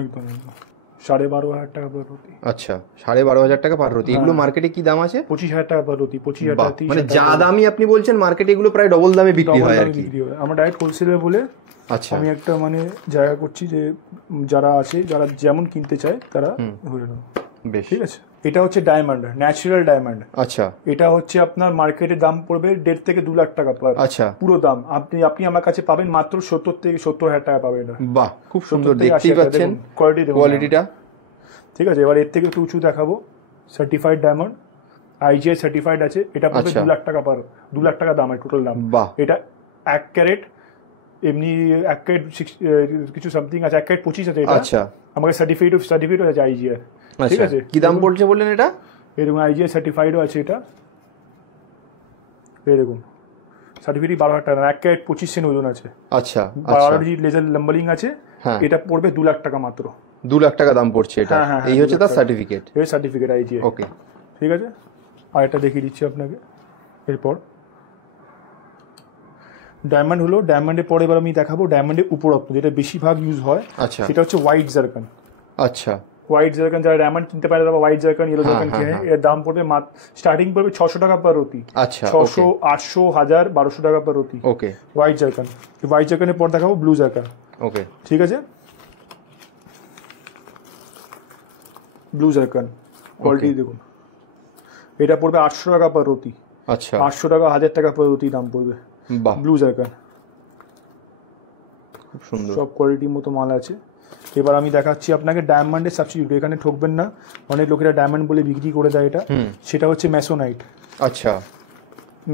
একদম একদম। 12,500 টাকা পার রুটি। আচ্ছা, 12,500 টাকা পার রুটি। এগুলো মার্কেটে কি দাম আছে? 25,000 টাকা পার রুটি। 25,000, মানে যা দামই আপনি বলছেন, মার্কেটে এগুলো প্রায় ডবল দামে বিক্রি হয় আর কি। আমরা ডাইরেক্ট হোলসেলার বলে আচ্ছা, আমি একটা মানে জায়গা করছি যে যারা আছে, যারা যেমন কিনতে চায় তারা হয়ে যাবে। বেশ, ঠিক আছে। এটা হচ্ছে ডায়মন্ড, ন্যাচারাল ডায়মন্ড। আচ্ছা, এটা হচ্ছে আপনার মার্কেটে দাম পড়বে 1.5 থেকে 2 লাখ টাকা পার। আচ্ছা, পুরো দাম আপনি আমার কাছে পাবেন মাত্র 70 থেকে 70,000 টাকা পাবেন। বাহ, খুব সুন্দর, দেখতেই পাচ্ছেন কোয়ালিটিটা। ঠিক আছে, এবার এর থেকে একটু উঁচু দেখাবো। সার্টিফাইড ডায়মন্ড, IGI সার্টিফাইড আছে। এটা পড়বে 2 লাখ টাকা পার, 2 লাখ টাকা দাম, টোটাল দাম। এটা 1 ক্যারেট, এমনি 1 ক্যারেট কিছু সামথিং আছে, 1 ক্যারেট 25 আছে এটা। আচ্ছা, আমাকে সার্টিফিকেট আছে IGI। ঠিক আছে, কি দাম পড়ছে বললেন এটা? এরকম IGI সার্টিফাইডও আছে এটা। এরকম সার্টিফিকেট 12,000 টাকা, 1 ক্যারেট 25 সেন্ট ওজন আছে। আচ্ছা, 12 লেজার নাম্বারিং আছে। এটা পড়বে 2 লাখ টাকা মাত্র। 2 লাখ টাকা দাম পড়ছে এটা। এই হচ্ছে তার সার্টিফিকেট। এই সার্টিফিকেট IGI। ওকে, ঠিক আছে। আর এটা দেখিয়ে দিচ্ছি আপনাকে। এরপর ডায়মন্ড হলো, ডায়মন্ডের পরে এবার আমি দেখাবো ডায়মন্ডের উপরত্ন, যেটা বেশিরভাগ ইউজ হয়। আচ্ছা, সেটা হচ্ছে হোয়াইট জারকান। আচ্ছা, হোয়াইট জারকান, যারা ডায়মন্ড কিনতে পারে তারা হোয়াইট জারকান, ইয়েলো জারকান কিনে। এর দাম পড়বে স্টার্টিং পড়বে 600 টাকা পার রুটি। আচ্ছা, 600, 800, 1000, 1200 টাকা পার রুটি। ওকে, হোয়াইট জারকান। হোয়াইট জারকানের পর দেখাবো ব্লু জারকান। ওকে, ঠিক আছে। ব্লু জারকান কোয়ালিটি দেখুন, এটা পড়বে 800 টাকা পার রুটি। আচ্ছা, 800 টাকা, 1000 টাকা পার রুটি দাম পড়বে। বাহ, ব্লু জারকান, খুব সুন্দর, সব কোয়ালিটির মতো মাল আছে। এবার আমি দেখাচ্ছি আপনাকে ডায়মন্ডের সাবস্টিটিউট। এখানে ঠকবেন না, অনেক লোকেরা ডায়মন্ড বলে বিক্রি করে দেয় এটা। সেটা হচ্ছে ম্যাসোনাইট। আচ্ছা,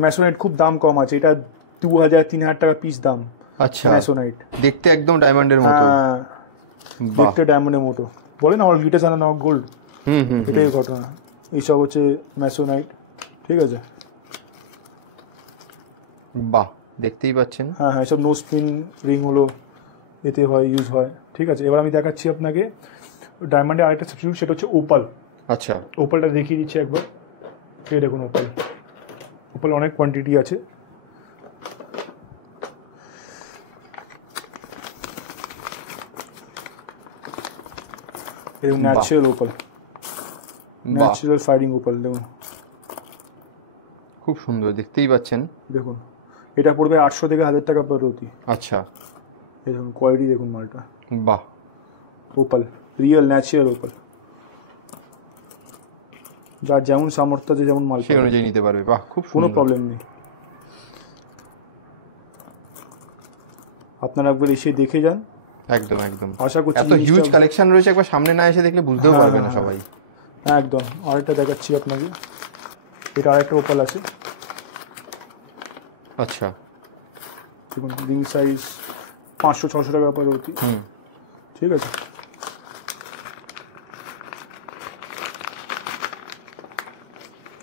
ম্যাসোনাইট খুব দাম কম আছে, এটা 2,000-3,000 টাকা পিস দাম। আচ্ছা, ম্যাসোনাইট দেখতে একদম ডায়মন্ডের মতো। দেখতে ডায়মন্ডের মতো, বলে না, all glitters are not gold. এটাই ঘটনা। এইসব হচ্ছে ম্যাসোনাইট। ঠিক আছে, বাহ, দেখতেই পাচ্ছেন। হ্যাঁ হ্যাঁ, সব নো স্পিন রিং হলো, এতে হয়, ইউজ হয়। ঠিক আছে, এবার আমি দেখাচ্ছি আপনাকে ডায়মন্ডের আরেকটা সাবস্টিটিউট, সেটা হচ্ছে ওপাল। আচ্ছা, ওপালটা দেখিয়ে দিচ্ছি একবার। এই দেখুন ওপাল। ওপাল অনেক কোয়ান্টিটি আছে। এরকম natural opal, natural firing opal দেখুন, খুব সুন্দর, দেখতেই পাচ্ছেন। দেখুন, এটা পড়বে 800 থেকে 1000 টাকা পার রুটি। আচ্ছা, এই দেখুন কোয়ালিটি দেখুন মালটা। বাহ, ওপাল, রিয়েল ন্যাচারাল ওপাল। যার যেমন সামর্থ্য আছে, যেমন মাল সেই অনুযায়ী নিতে পারবে। বাহ, খুব কোনো প্রবলেম নেই। আপনারা একবার এসে দেখে যান। একদম একদম, আশা করছি এত হিউজ কালেকশন রয়েছে, একবার সামনে না এসে দেখলে বুঝতেও পারবে না সবাই। একদম। আরেকটা দেখাচ্ছি আপনাকে, এটা আরেকটা ওপাল আছে। আচ্ছা, দেখুন রিং সাইজ 500-600 টাকা পার রুটি। ঠিক আছে,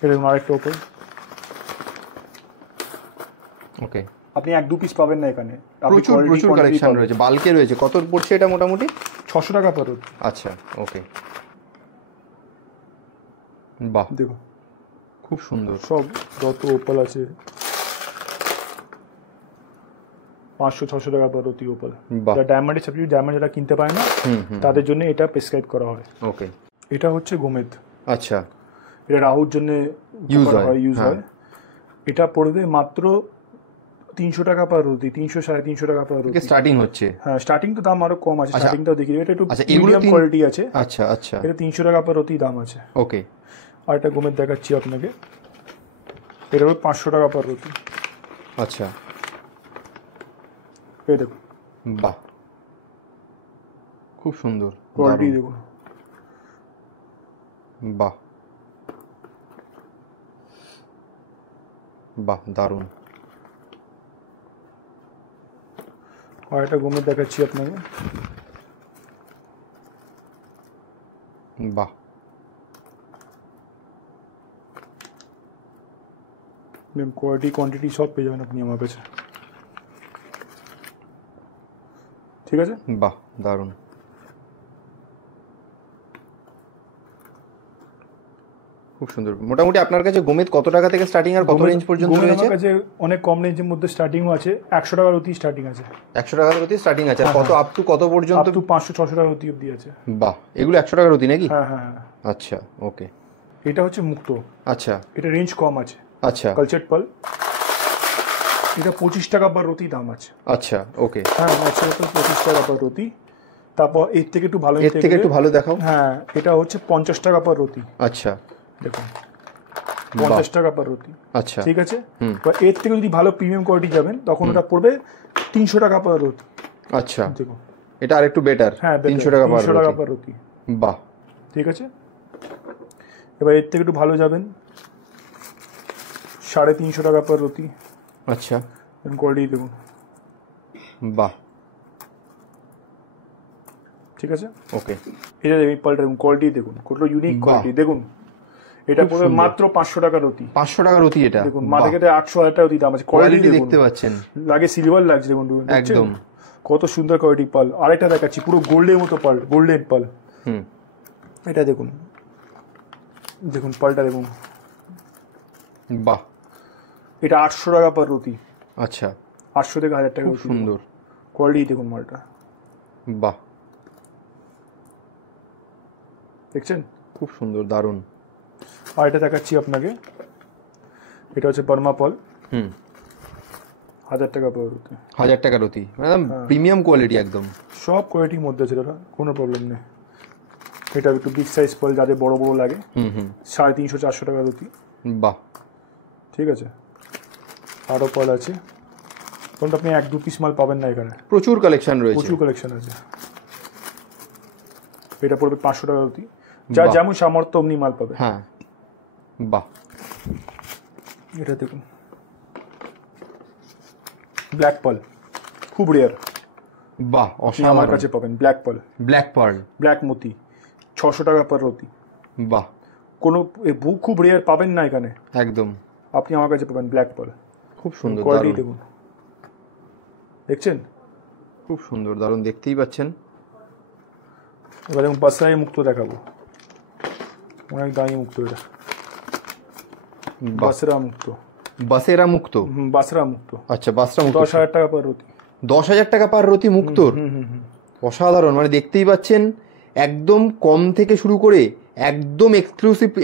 এরকম আরেকটা ওপাল। ওকে, আপনি 1-2 পিস পাবেন না এখানে, প্রচুর প্রচুর কালেকশন রয়েছে, বাল্কে রয়েছে। কত পড়ছে এটা মোটামুটি? 600 টাকা পার রুটি। আচ্ছা, ওকে, বাহ, দেখুন খুব সুন্দর। সব যত ওপাল আছে 500-600 টাকা পার রুটি ওপাল। যারা ডায়মন্ডের সাবস্টিটিউট, ডায়মন্ড যারা কিনতে পারে না, তাদের জন্য এটা প্রেসক্রাইব করা হয়। ওকে, এটা হচ্ছে গোমেদ। আচ্ছা, এটা রাহুর জন্য ইউজ হয়। এটা পড়বে মাত্র 300 টাকা পার রতি, 300 350 টাকা পার রতি স্টার্টিং হচ্ছে। হ্যাঁ, স্টার্টিং তো দাম আরো কম আছে, স্টার্টিংটাও দেখিয়ে দেবে। এটা একটু মিডিয়াম কোয়ালিটি আছে। আচ্ছা আচ্ছা, এটা 300 টাকা পার রতি দাম আছে। ওকে। আর একটা গোমের দেখাচ্ছি আপনাকে, এটা হলো 500 টাকা পার রতি। আচ্ছা, এই দেখুন, বাহ খুব সুন্দর কোয়ালিটি দেখুন, বাহ বাহ দারুণ। আর একটা গোমের দেখাচ্ছি আপনাকে, বাহ কোয়ালিটি কোয়ান্টিটি সব পেয়ে যাবেন আপনি আমার কাছে, ঠিক আছে। বাহ দারুণ, খুব সুন্দর। মোটামুটি আপনার কাছে গোমেদ কত টাকা থেকে স্টার্টিং আর কত রেঞ্জ পর্যন্ত রয়েছে? আমার কাছে অনেক কম রেঞ্জের মধ্যে স্টার্টিংও আছে, 100 টাকার অতি স্টার্টিং আছে। 100 টাকার অতি স্টার্টিং আছে, কত আপ টু কত পর্যন্ত? আপ টু 500-600 টাকার অতি অবধি আছে। বাহ, এগুলো 100 টাকার অতি নাকি? হ্যাঁ হ্যাঁ। আচ্ছা, ওকে। এটা হচ্ছে মুক্ত। আচ্ছা, এটা রেঞ্জ কম আছে। আচ্ছা, কালচার পাল, এটা 25 টাকা পার রতি দাম আছে। আচ্ছা, ওকে। হ্যাঁ, আচ্ছা, তো 25 টাকা পার রতি। তারপর এর থেকে একটু ভালো, এর থেকে একটু ভালো দেখাও। হ্যাঁ, এটা হচ্ছে 50 টাকা পার রতি। আচ্ছা, দেখুন 50 টাকা পার রতি। আচ্ছা, ঠিক আছে। এর থেকে যদি ভালো প্রিমিয়াম কোয়ালিটি যাবেন তখন ওটা পড়বে 300 টাকা পার রতি। আচ্ছা, দেখুন এটা আরেকটু বেটার। হ্যাঁ, 300 টাকা পার রতি। বাহ, ঠিক আছে। এবার এর থেকে একটু ভালো যাবেন, 350 টাকা পার রতি। আচ্ছা, কোয়ালিটি দেখুন, বাহ, ঠিক আছে, ওকে। এটা দেখুন, পাল্টা দেখুন, কোয়ালিটি দেখুন, কত ইউনিক কোয়ালিটি দেখুন। এটা পড়বে মাত্র 500 টাকা রতি। 500 টাকা রতি। এটা দেখুন, মার্কেটে 800 টাকা রতি দাম আছে। কোয়ালিটি দেখতে পাচ্ছেন, লাগে সিলভার লাগছে, দেখুন একদম কত সুন্দর কোয়ালিটি পাল। আরেকটা দেখাচ্ছি, পুরো গোল্ডের মতো পাল, গোল্ডেন পাল। এটা দেখুন, দেখুন পালটা দেখুন, বাহ। এটা 800 টাকা পার রতি। আচ্ছা, 800 থেকে 1000 টাকা। সুন্দর কোয়ালিটি দেখুন মালটা, বাহ, দেখছেন, খুব সুন্দর, দারুণ। আর এটা দেখাচ্ছি আপনাকে, এটা হচ্ছে বার্মা পাল। 1000 টাকা পার রতি। 1000 টাকা রতি, একদম প্রিমিয়াম কোয়ালিটি, একদম সব কোয়ালিটির মধ্যে আছে দাদা, কোনো প্রবলেম নেই। এটা একটু বিগ সাইজ পাল, যাদের বড় বড় লাগে, 350-400 টাকা রতি। বাহ, ঠিক আছে। আরও পাল আছে, কোনটা আপনি 1-2 পিস মাল পাবেন না এখানে, প্রচুর কালেকশন রয়েছে, প্রচুর কালেকশন আছে। এটা পড়বে 500 টাকা রতি, যা যেমন সামর্থ্য অমনি মাল পাবে। হ্যাঁ, বাহ। এটা দেখুন, ব্ল্যাক পাল, খুব রেয়ার। বাহ, অসাধারণ। আমার কাছে পাবেন ব্ল্যাক পাল, ব্ল্যাক পার্ল, ব্ল্যাক মতি, 600 টাকা পার রতি। বাহ, কোনো খুব রেয়ার পাবেন না এখানে, একদম। আপনি আমার কাছে পাবেন ব্ল্যাক পাল। খুব সুন্দর, কোয়ালিটি দেখুন, দেখছেন, খুব সুন্দর, দারুণ, দেখতেই পাচ্ছেন। এবার যেমন বাসরাই মুক্ত দেখাবো, অনেক দামি মুক্ত। এটা বাসরা মুক্ত, বাসেরা মুক্ত, বাসরা মুক্ত। আচ্ছা, বাসরা মুক্ত, 10,000 টাকা পার রতি। 10,000 টাকা পার রতি মুক্তর। অসাধারণ, মানে দেখতেই পাচ্ছেন, একদম কম থেকে শুরু করে একদম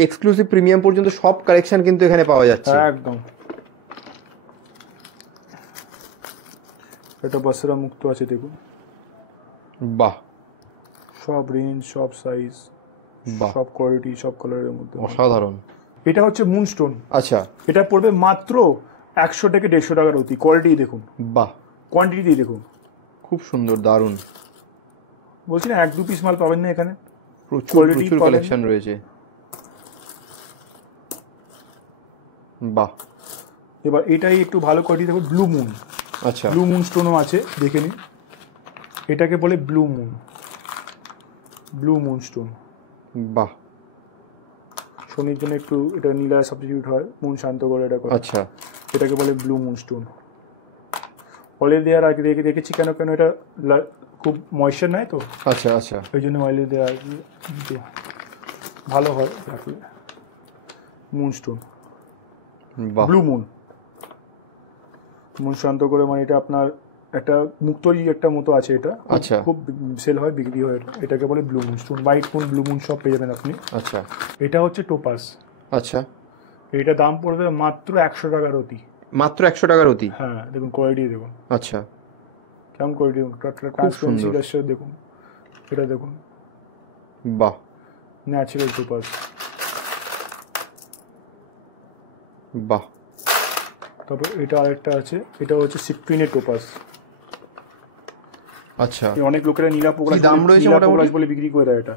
এক্সক্লুসিভ প্রিমিয়াম পর্যন্ত সব কালেকশন কিন্তু এখানে পাওয়া যাচ্ছে। একদম। এটা বাসরা মুক্ত আছে, দেখুন, বাহ, সব রেঞ্জ, সব সাইজ, সব কোয়ালিটি, সব কালারের মধ্যে, অসাধারণ। এটা হচ্ছে মুনস্টোন। আচ্ছা, এটা পড়বে মাত্র 100 থেকে 150 টাকার অতি। কোয়ালিটি দেখুন, বাহ, কোয়ান্টিটি দেখুন, খুব সুন্দর, দারুণ। বলছি না 1-2 পিস মাল পাবেন না এখানে, প্রচুর কালেকশন রয়েছে। বাহ, এবার এটাই একটু ভালো কোয়ালিটি দেখুন, ব্লু মুন। আচ্ছা, ব্লু মুন স্টোনও আছে, দেখে নিন। এটাকে বলে blue moon, blue moon stone. বাহ, শনির জন্য একটু এটা নীলা সাবস্টিটিউট হয়, মুন শান্ত করে এটা করে। আচ্ছা, এটাকে বলে ব্লু মুন স্টোন। অয়েল দেওয়ার আগে রেখেছি কেন, এটা খুব ময়েশ্চার নাই তো, আচ্ছা, আচ্ছা, ওই জন্য অয়েল দেওয়া ভালো হয় রাখলে। Moon stone, blue moon, moon শান্ত করে, মানে এটা আপনার একটা মুক্তরি একটা মতো আছে, এটা আচ্ছা, খুব সেল হয়, বিক্রি হয়। এটাকে বলে blue moon stone. White moon, blue moon সব পেয়ে যাবেন আপনি। আচ্ছা। এটা হচ্ছে টোপাস। আচ্ছা, এটা দাম পড়বে মাত্র 100 টাকার অতি। মাত্র 100 টাকার অতি? হ্যাঁ, দেখুন কোয়ালিটি দেখুন। আচ্ছা, কেমন কোয়ালিটি দেখুন, ট্রান্সপারেন্সি দেখুন, এটা দেখুন, বাহ, ন্যাচারাল টোপাস, বাহ। তারপর এটা আরেকটা আছে, এটা হচ্ছে সিট্রিনের টোপাস। আচ্ছা, অনেক লোকেরা নীলা পোকরাজ দাম রয়েছে মোটামুটি বলে বিক্রি করে দেয়। এটা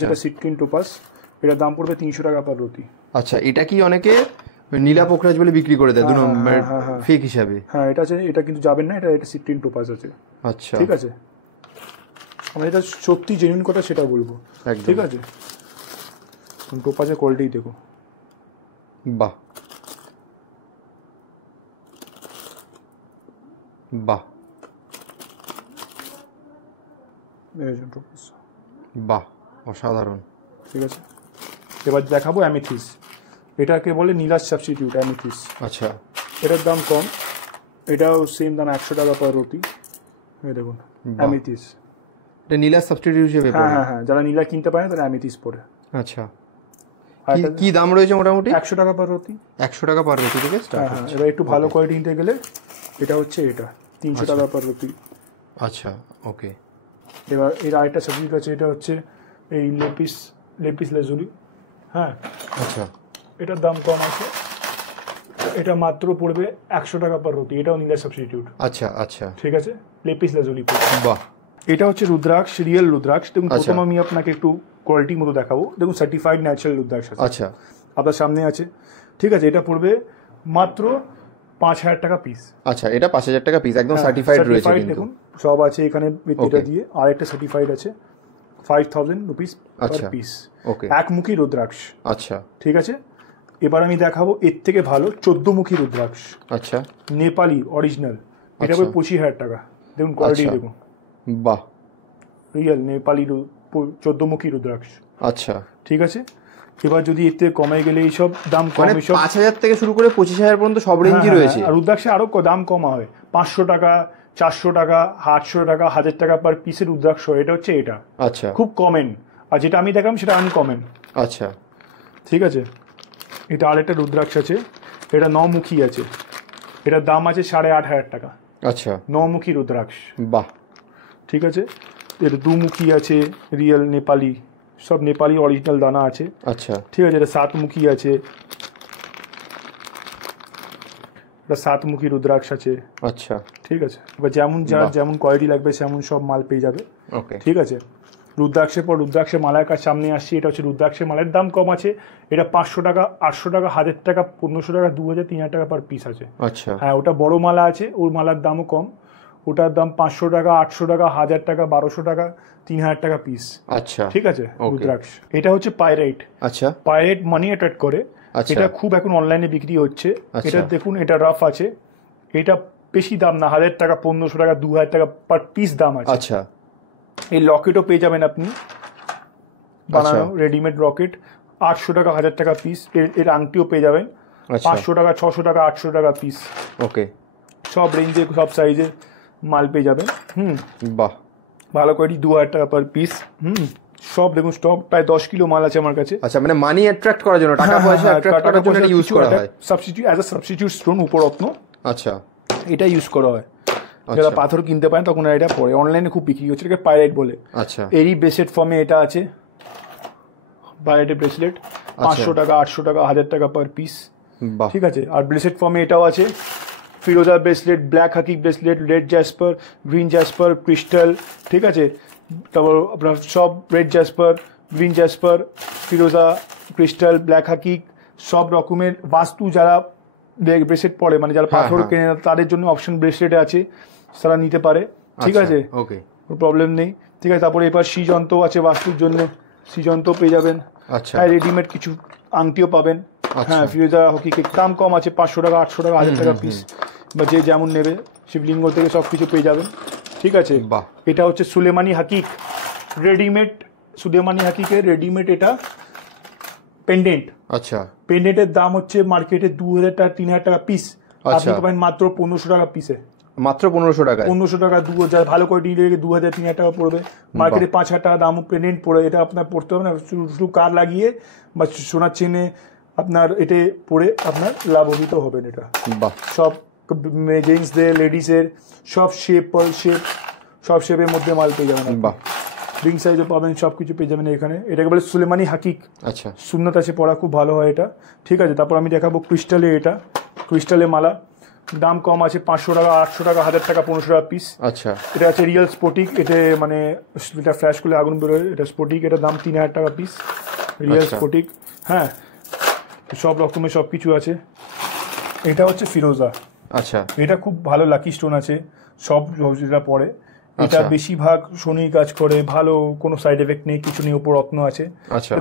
যেটা সিট্রিন টোপাস, এটার দাম পড়বে 300 টাকা পার রতি। আচ্ছা, এটা কি অনেকে নীলা পোকরাজ বলে বিক্রি করে দেয় ফেক হিসাবে? হ্যাঁ, এটা আছে, এটা কিন্তু যাবেন না, এটা সিট্রিন টোপাস আছে। আচ্ছা, ঠিক আছে, আমরা এটা সত্যি জেনুইন কথা সেটা বলবো। ঠিক আছে, টোপাসের কোয়ালিটি দেখো, বাহ, বাহ, বাহ, অসাধারণ। ঠিক আছে, এবার দেখাবো অ্যামেথিস। এটাকে বলে নীলার সাবস্টিটিউট, অ্যামেথিস। আচ্ছা, এটার দাম কম, এটাও সেম দাম 100 টাকা পার রতি। এই দেখুন অ্যামেথিস, এটা নীলার সাবস্টিটিউট হিসেবে পড়ে? হ্যাঁ হ্যাঁ, যারা নীলা কিনতে পারে তারা অ্যামেথিস পড়ে। আচ্ছা, কি দাম রয়েছে মোটামুটি? 100 টাকা পার রতি। 100 টাকা পার রতি থেকে স্টার্ট হচ্ছে। এবার একটু ভালো কোয়ালিটি নিতে গেলে এটা হচ্ছে, এটা 300 টাকা পার রতি। আচ্ছা, ওকে। এবার এর আরেকটা সাবজেক্ট আছে, এটা হচ্ছে এই লেপিস লাজুলি। হ্যাঁ, আচ্ছা, এটার দাম কম আছে, এটা মাত্র পড়বে 100 টাকা পার রতি। এটাও নীলার সাবস্টিটিউট। আচ্ছা, আচ্ছা, ঠিক আছে, লেপিস লাজুলি। বাহ। এটা হচ্ছে রুদ্রাক্ষ, রিয়েল রুদ্রাক্ষ। দেখুন প্রথম আমি আপনাকে একটু কোয়ালিটির মতো দেখাবো। দেখুন সার্টিফাইড ন্যাচারাল রুদ্রাক্ষ আছে। আচ্ছা, আপনার সামনে আছে। ঠিক আছে, এটা পড়বে মাত্র 5000 টাকা পিস। আচ্ছা, এটা 5000 টাকা পিস, একদম সার্টিফাইড রয়েছে কিন্তু। দেখুন সব আছে এখানে, এটা দিয়ে আর একটা সার্টিফাইড আছে, 5000 রুপিস পার পিস। ওকে, একমুখী রুদ্রাক্ষ। আচ্ছা, ঠিক আছে, এবার আমি দেখাবো এর থেকে ভালো 14মুখী রুদ্রাক্ষ। আচ্ছা, নেপালি অরিজিনাল, এটা পড়বে 25000 টাকা। দেখুন কোয়ালিটি দেখুন, বাহ, রিয়েল নেপালি 14মুখী রুদ্রাক্ষ। আচ্ছা, ঠিক আছে, এবার যদি এতে কমে গেলে এইসব দাম কমে, 5000 থেকে শুরু করে 25000 পর্যন্ত সব রেঞ্জই রয়েছে। আর রুদ্রাক্ষে আরো দাম কমা হয়, 500 টাকা, 400 টাকা, 800 টাকা, 1000 টাকা পার পিসের রুদ্রাক্ষ। এটা হচ্ছে এটা। আচ্ছা, খুব কমেন। আর যেটা আমি দেখাম সেটা আনকমেন। আচ্ছা, ঠিক আছে, এটা আরেকটা রুদ্রাক্ষ আছে, এটা 9মুখী আছে, এটার দাম আছে 8500 টাকা। আচ্ছা, 9মুখী রুদ্রাক্ষ, বাহ। ঠিক আছে, এর 2মুখী আছে, রিয়েল নেপালি, সব নেপালি অরিজিনাল দানা আছে। আচ্ছা, ঠিক আছে, এটা 7মুখী আছে, এটা 7মুখী রুদ্রাক্ষ আছে। আচ্ছা, ঠিক আছে, এবার যেমন কোয়ালিটি লাগবে সেমন সব মাল পেয়ে যাবে। ওকে, ঠিক আছে, রুদ্রাক্ষের পর রুদ্রাক্ষের মালার কাছে সামনে আসছি। এটা হচ্ছে রুদ্রাক্ষের মালের দাম কম আছে, এটা 500 টাকা, 800 টাকা, 1000 টাকা, 1500 টাকা, 2000, 3000 টাকা পার পিস আছে। আচ্ছা, হ্যাঁ, ওটা বড় মালা আছে, ওর মালার দামও কম, ওটার দাম 500 টাকা, 800 টাকা, 1000 টাকা, 1200 টাকা, 3000 টাকা পিস। আচ্ছা, ঠিক আছে, রুদ্রাক্ষ। এটা হচ্ছে পাইরাইট। আচ্ছা, পাইরাইট মানি অ্যাট্রাক্ট করে, এটা খুব এখন অনলাইনে বিক্রি হচ্ছে। এটা দেখুন, এটা রাফ আছে, এটা বেশি দাম না, 1000 টাকা, 1500 টাকা, 2000 টাকা পার পিস দাম আছে। আচ্ছা, এই লকেটও পেয়ে যাবেন আপনি বানানো, রেডিমেড রকেট, 800 টাকা, 1000 টাকা পিস। এর আংটিও পেয়ে যাবেন 500 টাকা, 600 টাকা, 800 টাকা পিস। ওকে, সব রেঞ্জে সব সাইজে মাল পেয়ে যাবেন। বাহ, ভালো কোয়ালিটি, 2000 টাকা পার পিস। সব দেখুন স্টক প্রায় 10 কিলো মাল আছে আমার কাছে। আচ্ছা, মানে মানি অ্যাট্রাক্ট করার জন্য, টাকা পয়সা অ্যাট্রাক্ট করার জন্য এটা ইউজ করা হয়। Substitute, as a substitute stone, উপরত্ন। আচ্ছা, এটা ইউজ করা হয়। যারা পাথর কিনতে পারেন তখন এটা পরে অনলাইনে খুব বিক্রি হচ্ছে, এটাকে পাইরাইট বলে। আচ্ছা, এরই ব্রেসলেট ফর্মে এটা আছে, পাইরাইটের ব্রেসলেট, 500 টাকা, 800 টাকা, 1000 টাকা পার পিস। ঠিক আছে, আর ব্রেসলেট ফর্মে এটাও আছে, ফিরোজা ব্রেসলেট, ব্ল্যাক হাকি bracelet, red jasper, green jasper, crystal. ঠিক আছে, তারপর আপনার সব রেড জ্যাসপার, গ্রিন জ্যাসপার, ফিরোজা, ক্রিস্টাল, ব্ল্যাক হাকি, সব রকমের বাস্তু যারা ব্রেসলেট পরে, মানে যারা পাথর কেনে তাদের জন্য অপশন ব্রেসলেট আছে, তারা নিতে পারে। ঠিক আছে, ওকে, প্রবলেম নেই। ঠিক আছে, তারপরে এবার শ্রীযন্ত্র আছে বাস্তুর জন্য, শ্রীযন্ত্র পেয়ে যাবেন। আচ্ছা, রেডিমেড কিছু আংটিও পাবেন। হ্যাঁ, ফিরোজা হকিকে দাম কম আছে, 500 টাকা, 800 টাকা, 1000 টাকা পিস, বা যে যেমন নেবে। শিবলিঙ্গ থেকে সব কিছু পেয়ে যাবেন। ঠিক আছে, এটা হচ্ছে সুলেমানি হাকিক, রেডিমেড সুলেমানি হাকিকের রেডিমেড এটা পেন্ডেন্ট। আচ্ছা, পেন্ডেন্টের দাম হচ্ছে মার্কেটে 2000 টাকা, 3000 টাকা পিস, আপনি পাবেন মাত্র 1500 টাকা পিসে। মাত্র 1500 টাকা, 1500 টাকা, 2000, ভালো কোয়ালিটি লেগে 2000, 3000 টাকা পড়বে। মার্কেটে 5000 টাকা দাম পেন্ডেন্ট পড়ে, এটা আপনার পড়তে হবে না, শুধু কার লাগিয়ে বা সোনার চেনে আপনার এতে পরে আপনার লাভবিত হবেন। এটা সব জেন্টসদের লেডিসের সব শেপ সব শেপের মধ্যে মাল পেয়ে যাবেন। রিং সাইজও পাবেন, সব কিছু পেয়ে যাবেন এখানে। এটাকে বলে সুলেমানি হাকিক। আচ্ছা, সুন্নত আছে পরা, খুব ভালো হয় এটা। ঠিক আছে, তারপর আমি দেখাবো ক্রিস্টালে। এটা ক্রিস্টালে মালা, দাম কম আছে, 500 টাকা, 800 টাকা, 1000 টাকা, 1500 টাকা পিস। আচ্ছা, এটা আছে রিয়েল স্পোটিক। এটা মানে এটা ফ্ল্যাশ করলে আগুন বেরোয়, এটা স্পোটিক। এটার দাম 3000 টাকা পিস, রিয়েল স্পোটিক। হ্যাঁ, সব রকমের সব কিছু আছে। এটা হচ্ছে ফিরোজা। আচ্ছা, এটা খুব ভালো লাকি স্টোন আছে, সব যেটা পরে। এটা বেশিরভাগ শনির কাজ করে, ভালো, কোনো সাইড এফেক্ট নেই, কিছু নেই, উপর রত্ন আছে।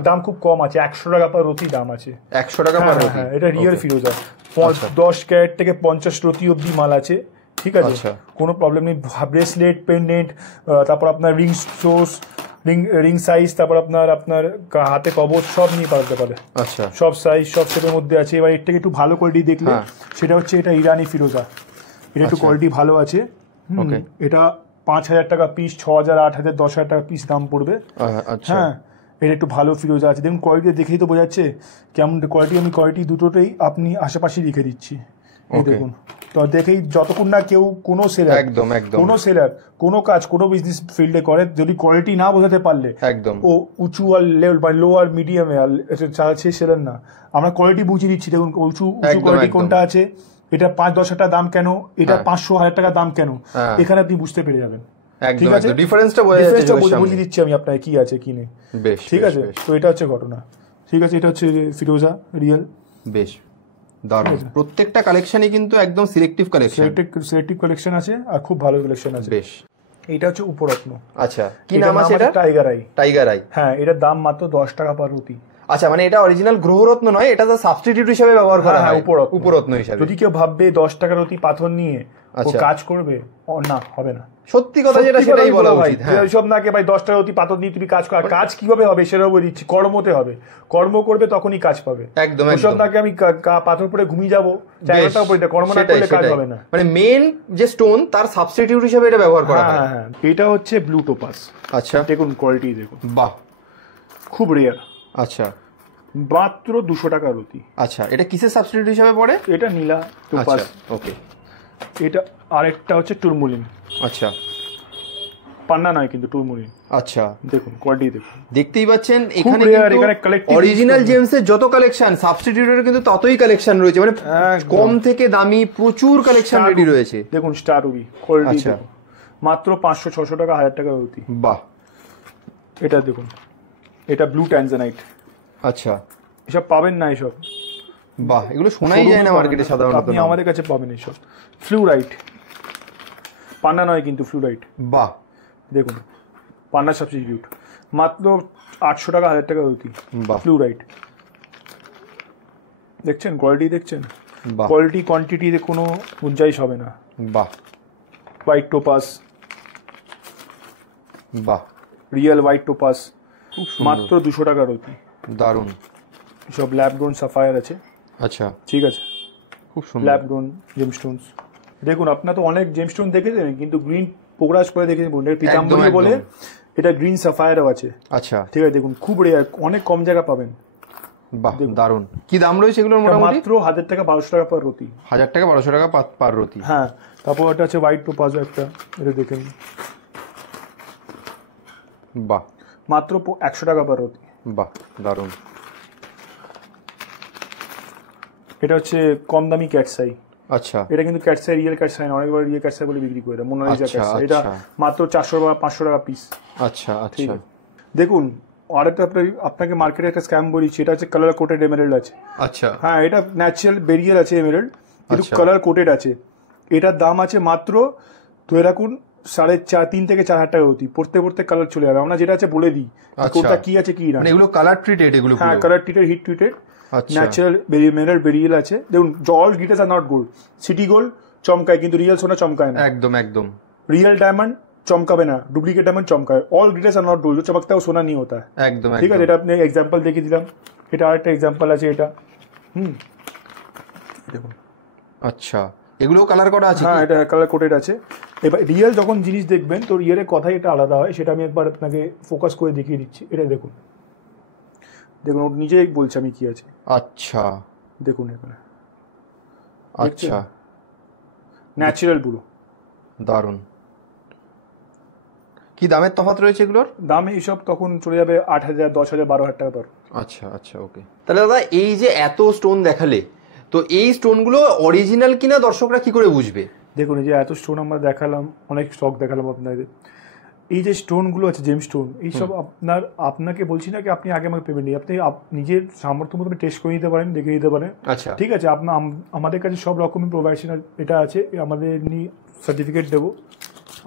দাম খুব কম আছে, 100 টাকা পার রতি দাম আছে। 100 টাকা পার রতি? হ্যাঁ, এটা রিয়েল ফিরোজা। 10 ক্যারেট থেকে 50 রতি অব্দি মাল আছে। ঠিক আছে, কোনো প্রবলেম নেই। ব্রেসলেট, পেন্ডেন্ট, তারপর আপনার রিং সোর্স, রিং সাইজ, তারপর আপনার হাতে কবচ, সব নিয়ে পাঠাতে পারে। আচ্ছা, সব সাইজ, সব শেপের মধ্যে আছে। এবার এর থেকে একটু ভালো কোয়ালিটি দেখলে সেটা হচ্ছে এটা ইরানি ফিরোজা। এটা একটু কোয়ালিটি ভালো আছে। এটা 5000 টাকা পিস, 6000, 8000, 10000 টাকা পিস দাম পড়বে। হ্যাঁ, এটা একটু ভালো ফিরোজা আছে। দেখুন কোয়ালিটি দেখেই তো বোঝা যাচ্ছে কেমন কোয়ালিটি। আমি কোয়ালিটি দুটোটাই আপনি আশেপাশে লিখে দিচ্ছি, এই দেখুন। তো দেখেই যতক্ষণ না কেউ কোনো সেলার, কোনো সেলার, কোনো কাজ, কোনো বিজনেস ফিল্ডে করে, যদি কোয়ালিটি না বোঝাতে পারলে একদম ও উঁচু আর লেভেল বা লো আর মিডিয়ামে চালাচ্ছে সেলার না। আমরা কোয়ালিটি বুঝিয়ে দিচ্ছি। দেখুন উঁচু কোয়ালিটি কোনটা আছে, এটা 5-10 টাকা দাম কেন, এটা 500-1000 টাকা দাম কেন, এখানে আপনি বুঝতে পেরে যাবেন। ঠিক আছে, ডিফারেন্সটা বুঝিয়ে দিচ্ছি আমি আপনাকে কি আছে কি নেই। ঠিক আছে, তো এটা হচ্ছে ঘটনা। ঠিক আছে, এটা হচ্ছে ফিরোজা রিয়েল। বেশ দারুণ। প্রত্যেকটা কালেকশনই কিন্তু একদম সিলেক্টিভ কালেকশন আছে, আর খুব ভালো কালেকশন আছে। বেশ, এটা হচ্ছে উপরত্ন। আচ্ছা, কি নাম আছে এটা? Tiger I. হ্যাঁ, এটার দাম মাত্র 10 টাকা পার রতি। আচ্ছা, মানে এটা অরিজিনাল গ্রহরত্ন নয়, এটা তো সাবস্টিটিউট হিসেবে ব্যবহার করা হয়, উপরত্ন হিসেবে। যদি কেউ ভাববে 10 টাকার রতি পাথর নিয়ে কাজ করবে, না, হবে না। সত্যি কথা যেটা সেটাই বলা উচিত। সব না কে ভাই 10 টাকার রতি পাথর নিয়ে তুমি কাজ কর, কাজ কিভাবে হবে সেটাও বলে দিচ্ছি। কর্মতে হবে, কর্ম করবে তখনই কাজ পাবে। একদম, সব না কে আমি পাথর পরে ঘুমিয়ে যাবো, কর্ম না করলে কাজ হবে না। মানে মেন যে স্টোন, তার সাবস্টিটিউট হিসেবে এটা ব্যবহার করা হয়। হ্যাঁ, এটা হচ্ছে ব্লু টোপাস। আচ্ছা, দেখুন কোয়ালিটি দেখুন, বাহ, খুব রেয়ার। আচ্ছা, মাত্র 200 টাকা রতি। আচ্ছা, এটা কিসের সাবস্টিটিউট হিসেবে পড়ে? এটা নীলা টোপাস। ওকে। এটা আরেকটা হচ্ছে টুরমুলিন। আচ্ছা, পান্না নয় কিন্তু টুরমুলিন। আচ্ছা, দেখুন কোয়ালিটি দেখুন, দেখতেই পাচ্ছেন এখানে অরিজিনাল জেমসের যত কালেকশন, সাবস্টিটিউটের কিন্তু ততই কালেকশন রয়েছে। মানে কম থেকে দামি প্রচুর কালেকশন রেডি রয়েছে। দেখুন স্টার রুবি কোয়ালিটি মাত্র 500-600 টাকা, 1000 টাকা রতি। বাহ, এটা দেখুন, এটা ব্লু ট্যানজানাইট। আচ্ছা, এসব পাবেন না, এসব বাহ, এগুলো শোনাই যায় না মার্কেটে সাধারণত। আপনি আমাদের কাছে পাবেন এইসব। ফ্লুরাইট, পান্না নয় কিন্তু ফ্লুরাইট। বাহ, দেখুন পান্না সাবস্টিটিউট, মাত্র 800 টাকা, 1000 টাকা রতি। ফ্লুরাইট দেখছেন, কোয়ালিটি দেখছেন, কোয়ালিটি কোয়ান্টিটিতে কোনো গুঞ্জাইশ হবে না। বাহ, হোয়াইট টোপাস, বাহ, রিয়েল হোয়াইট টোপাস, মাত্র 200 টাকা রতি। দারুণ। সব ল্যাব গ্রোন সাফায়ার আছে। আচ্ছা, ঠিক আছে, খুব সুন্দর ল্যাব গ্রোন জেমস্টোনস। দেখুন আপনার তো অনেক জেমস্টোন দেখেছেন, কিন্তু গ্রিন পোকরাজ করে দেখেছেন, পিতাম্বরী বলে, এটা গ্রিন সাফায়ারও আছে। আচ্ছা, ঠিক আছে, দেখুন খুব রেয়ার, অনেক কম জায়গা পাবেন। বাহ, দারুণ। কি দাম রয়েছে এগুলোর? মোটামুটি মাত্র 1000 টাকা, 1200 টাকা পার রতি। 1000 টাকা, 1200 টাকা পার রতি। হ্যাঁ, তারপর এটা আছে হোয়াইট টোপাজ একটা, এটা দেখেন, বাহ, মাত্র 100 টাকা পার রতি। বাহ, দারুণ। এটা হচ্ছে কম দামি ক্যাটসাই। আচ্ছা, এটা কিন্তু ক্যাটসাই রিয়েল ক্যাটসাই না, অনেকবার রিয়েল ক্যাটসাই বলে বিক্রি করে দেয়, মোনালিসা ক্যাটসাই। এটা মাত্র 400 বা 500 টাকা পিস। আচ্ছা, আচ্ছা, দেখুন আরেকটা আপনাকে মার্কেটে একটা স্ক্যাম বলেছি, এটা হচ্ছে কালার কোটেড এমেরাল্ড আছে। আচ্ছা, হ্যাঁ, এটা ন্যাচারাল বেরিয়াল আছে এমেরাল্ড, কিন্তু কালার কোটেড আছে। এটার দাম আছে মাত্র ধরে রাখুন 3.5 থেকে 4000 টাকা রতি। পড়তে পড়তে কালার চলে যাবে। আমরা যেটা আছে বলে দিই কোনটা কি আছে কি না। এগুলো কালার ট্রিটেড? এগুলো হ্যাঁ, colour treated, heat treated, natural mineral beryl আছে। দেখুন all glitters are not gold. City gold চমকায়, কিন্তু রিয়েল সোনা চমকায় না। একদম একদম। रियल डायमंड चमकाবে না, ডুপ্লিকেট ডায়মন্ড চমকায়। All glitters are not gold, जो चमकता है वो सोना नहीं होता है। একদম ঠিক আছে, এটা আপনি एग्जांपल দেখিয়ে দিলাম। এটা আরেকটা एग्जांपल আছে এটা। দেখুন, আচ্ছা, এগুলো কালার করা আছে? হ্যাঁ, এটা কালার কোটেড আছে। এবার রিয়েল যখন জিনিস দেখবেন তো রিয়েলের কথাই এটা আলাদা হয়, সেটা আমি একবার আপনাকে ফোকাস করে দেখিয়ে দিচ্ছি। এটা দেখুন, দেখুন ওর নিজেই বলছে আমি কি আছে। আচ্ছা দেখুন এখানে, আচ্ছা ন্যাচারাল পুরো, দারুণ। কি দামের তফাৎ রয়েছে এগুলোর? দাম এইসব তখন চলে যাবে 8,000, 10,000, 12,000 টাকা পর। আচ্ছা আচ্ছা, ওকে। তাহলে দাদা এই যে এত স্টোন দেখালে, তো এই স্টোনগুলো অরিজিনাল কিনা দর্শকরা কি করে বুঝবে? দেখুন এই যে এত স্টোন আমরা দেখালাম, অনেক স্টক দেখালাম আপনাদের, এই যে স্টোনগুলো আছে জেম স্টোন, এইসব আপনাকে বলছি না কি আপনি আগে আমাকে পেমেন্ট নিই, আপনি নিজের সামর্থ্য মতো টেস্ট করে নিতে পারেন, দেখে নিতে পারেন। আচ্ছা ঠিক আছে, আমাদের কাছে সব রকমের প্রোভাইডেশন এটা আছে, আমাদের সার্টিফিকেট দেবো,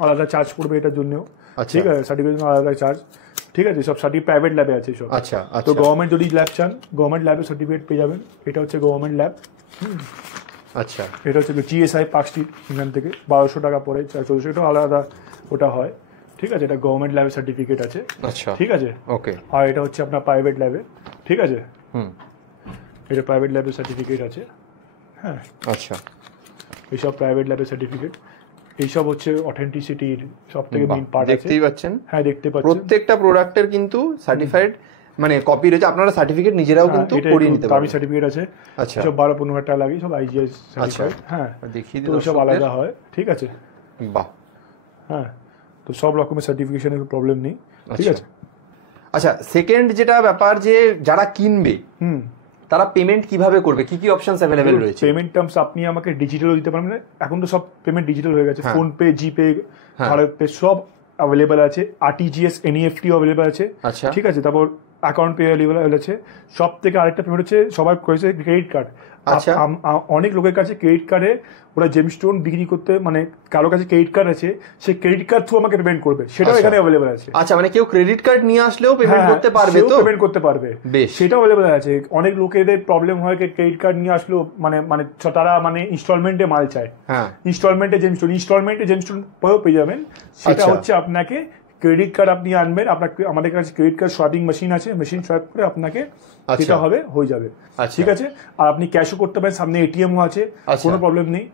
আলাদা চার্জ পড়বে এটার জন্যও। ঠিক আছে, সার্টিফিকেট আলাদা চার্জ। ঠিক আছে, সব সার্টিফিকেট প্রাইভেট ল্যাবে আছে সব। আচ্ছা, তো গভর্নমেন্ট যদি ল্যাব চান, গভর্নমেন্ট ল্যাবে সার্টিফিকেট পেয়ে যাবেন। এটা হচ্ছে গভর্নমেন্ট ল্যাব। আচ্ছা, এটা হচ্ছে জিএসআই পার্ক স্ট্রিট, এখান থেকে 1200 টাকা পড়ে, 1400 টাকা আলাদা ওটা হয়। ঠিক আছে, এটা গভর্নমেন্ট ল্যাবের সার্টিফিকেট আছে। আচ্ছা, ঠিক আছে, ওকে। আর এটা হচ্ছে আপনার প্রাইভেট ল্যাবে। ঠিক আছে, এটা প্রাইভেট ল্যাবের সার্টিফিকেট আছে। হ্যাঁ, আচ্ছা, এইসব প্রাইভেট ল্যাবের সার্টিফিকেট, এইসব হচ্ছে অথেন্টিসিটির সব থেকে মেইন পার্ট আছে। দেখতেই পাচ্ছেন, হ্যাঁ দেখতে পাচ্ছেন, প্রত্যেকটা প্রোডাক্টের কিন্তু সার্টিফাইড মানে কপি রয়েছে, আপনারা সার্টিফিকেট নিজেরাও কিন্তু করিয়ে নিতে পারবেন। সার্টিফিকেট আছে। আচ্ছা, সব 12-15 টাকা লাগে, সব আইজিএস সার্টিফাইড। হ্যাঁ, দেখিয়ে দিই, সব আলাদা হয়। ঠিক আছে, বাহ। হ্যাঁ, তো সব রকমের সার্টিফিকেশনের প্রবলেম নেই। ঠিক আছে। আচ্ছা, সেকেন্ড যেটা ব্যাপার, যে যারা কিনবে তারা পেমেন্ট কিভাবে করবে, কি কি অপশনস अवेलेबल রয়েছে? পেমেন্ট টার্মস আপনি আমাকে ডিজিটালও দিতে পারবেন, এখন তো সব পেমেন্ট ডিজিটাল হয়ে গেছে, ফোন পে, জিপে, ভারত পে সব अवेलेबल আছে, আরটিজিএস, এনইএফটি अवेलेबल আছে। আচ্ছা, ঠিক আছে, তারপর অ্যাকাউন্ট পে अवेलेबल আছে। সব থেকে আরেকটা পেমেন্ট হচ্ছে সবাই করেছে ক্রেডিট কার্ড। আচ্ছা, অনেক লোকের কাছে ক্রেডিট কার্ডে ওরা জেমস্টোন বিক্রি করতে, মানে কারো কাছে ক্রেডিট কার্ড আছে, সে ক্রেডিট কার্ড থ্রু আমাকে পেমেন্ট করবে, সেটাও এখানে अवेलेबल আছে। আচ্ছা, মানে কেউ ক্রেডিট কার্ড নিয়ে আসলেও পেমেন্ট করতে পারবে, তো পেমেন্ট করতে পারবে, সেটাও अवेलेबल আছে। অনেক লোকেদের প্রবলেম হয় যে ক্রেডিট কার্ড নিয়ে আসলেও মানে তারা মানে ইনস্টলমেন্টে মাল চায়, ইনস্টলমেন্টে জেমস্টোন পেয়ে যাবেন। সেটা হচ্ছে আপনাকে ক্রেডিট কার্ড আপনি আনবেন, আপনাকে আমাদের কাছে ক্রেডিট কার্ড সোয়াইপিং মেশিন আছে, মেশিন সোয়াইপ করে আপনাকে যেটা হবে হয়ে যাবে। ঠিক আছে, আর আপনি ক্যাশও করতে পারেন, সামনে এটিএমও আছে, কোনো প্রবলেম নেই।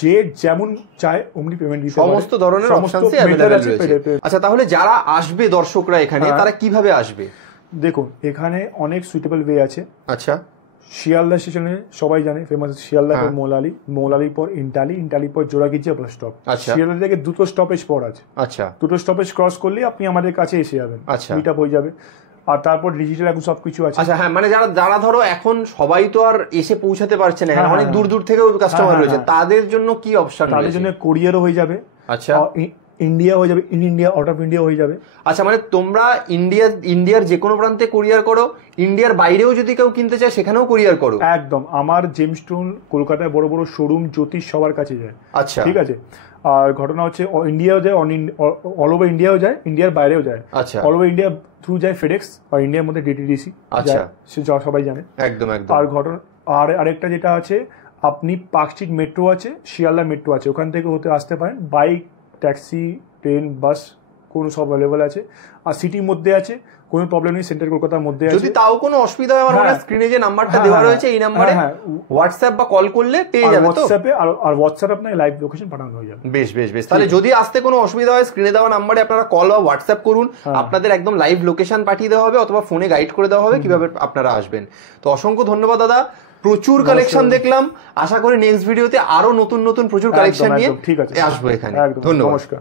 যে যেমন চায় অমনি পেমেন্ট দিতে পারে, সমস্ত ধরনের অপশনসই अवेलेबल রয়েছে। আচ্ছা, তাহলে যারা আসবে দর্শকরা এখানে, তারা কিভাবে আসবে? দেখুন এখানে অনেক সুইটেবল ওয়ে আছে। আচ্ছা, শিয়ালদা স্টেশনে সবাই জানে ফেমাস, শিয়ালদা পর মৌলালি পর ইন্টালি পর জোড়াগিচা বাস স্টপ। শিয়ালদা থেকে দুটো স্টপেজ পর আছে। আচ্ছা, দুটো স্টপেজ ক্রস করলে আপনি আমাদের কাছে এসে যাবেন, মিট আপ হয়ে যাবে। আর তারপর ডিজিটাল এখন সবকিছু আছে। আচ্ছা, হ্যাঁ, মানে যারা ধরো এখন সবাই তো আর এসে পৌঁছাতে পারছে না, অনেক দূর দূর থেকে কাস্টমার রয়েছে, তাদের জন্য কি অপশন? তাদের জন্য কোরিয়ারও হয়ে যাবে। আচ্ছা, ইন্ডিয়া হয়ে যাবে, in India, out of India হয়ে যাবে। আচ্ছা, মানে তোমরা ইন্ডিয়ার যে কোনো প্রান্তে কোরিয়ার করো, ইন্ডিয়ার বাইরেও যদি কেউ কিনতে চায় সেখানেও কোরিয়ার করো? একদম, আমার জেমস্টোন কলকাতায় বড় বড় শোরুম জ্যোতিষ সবার কাছে যায়। আচ্ছা, ঠিক আছে। আর ঘটনা হচ্ছে ইন্ডিয়াও যায়, অল ওভার ইন্ডিয়াও যায়, ইন্ডিয়ার বাইরেও যায়। আচ্ছা, অল ওভার ইন্ডিয়া থ্রু যায় ফেডেক্স, আর ইন্ডিয়ার মধ্যে ডিটিডিসি। আচ্ছা, সে সবাই জানে। একদম একদম। আর ঘটনা আরেকটা যেটা আছে, আপনি পার্ক স্ট্রিট মেট্রো আছে, শিয়ালদা মেট্রো আছে, ওখান থেকে হতে আসতে পারেন। বাইক, ট্যাক্সি, ট্রেন, বাস কোনো সব অ্যাভেলেবল আছে। আর সিটির মধ্যে আছে, কোনো প্রবলেম নেই, সেন্ট্রাল কলকাতার মধ্যে আছে। যদি তাও কোনো অসুবিধা হয়, আমার স্ক্রিনে যে নাম্বারটা দেওয়া রয়েছে এই নাম্বারে হোয়াটসঅ্যাপ বা কল করলে পেয়ে যাবে, তো হোয়াটসঅ্যাপে আর হোয়াটসঅ্যাপে আপনাকে লাইভ লোকেশন পাঠানো হয়ে যাবে। বেশ বেশ বেশ। তাহলে যদি আসতে কোনো অসুবিধা হয়, স্ক্রিনে দেওয়া নাম্বারে আপনারা কল বা হোয়াটসঅ্যাপ করুন, আপনাদের একদম লাইভ লোকেশন পাঠিয়ে দেওয়া হবে, অথবা ফোনে গাইড করে দেওয়া হবে কিভাবে আপনারা আসবেন। তো অসংখ্য ধন্যবাদ দাদা, প্রচুর কালেকশন দেখলাম। আশা করি নেক্সট ভিডিওতে আরো নতুন নতুন প্রচুর কালেকশন নিয়ে আসবো এখানে। ধন্যবাদ। নমস্কার।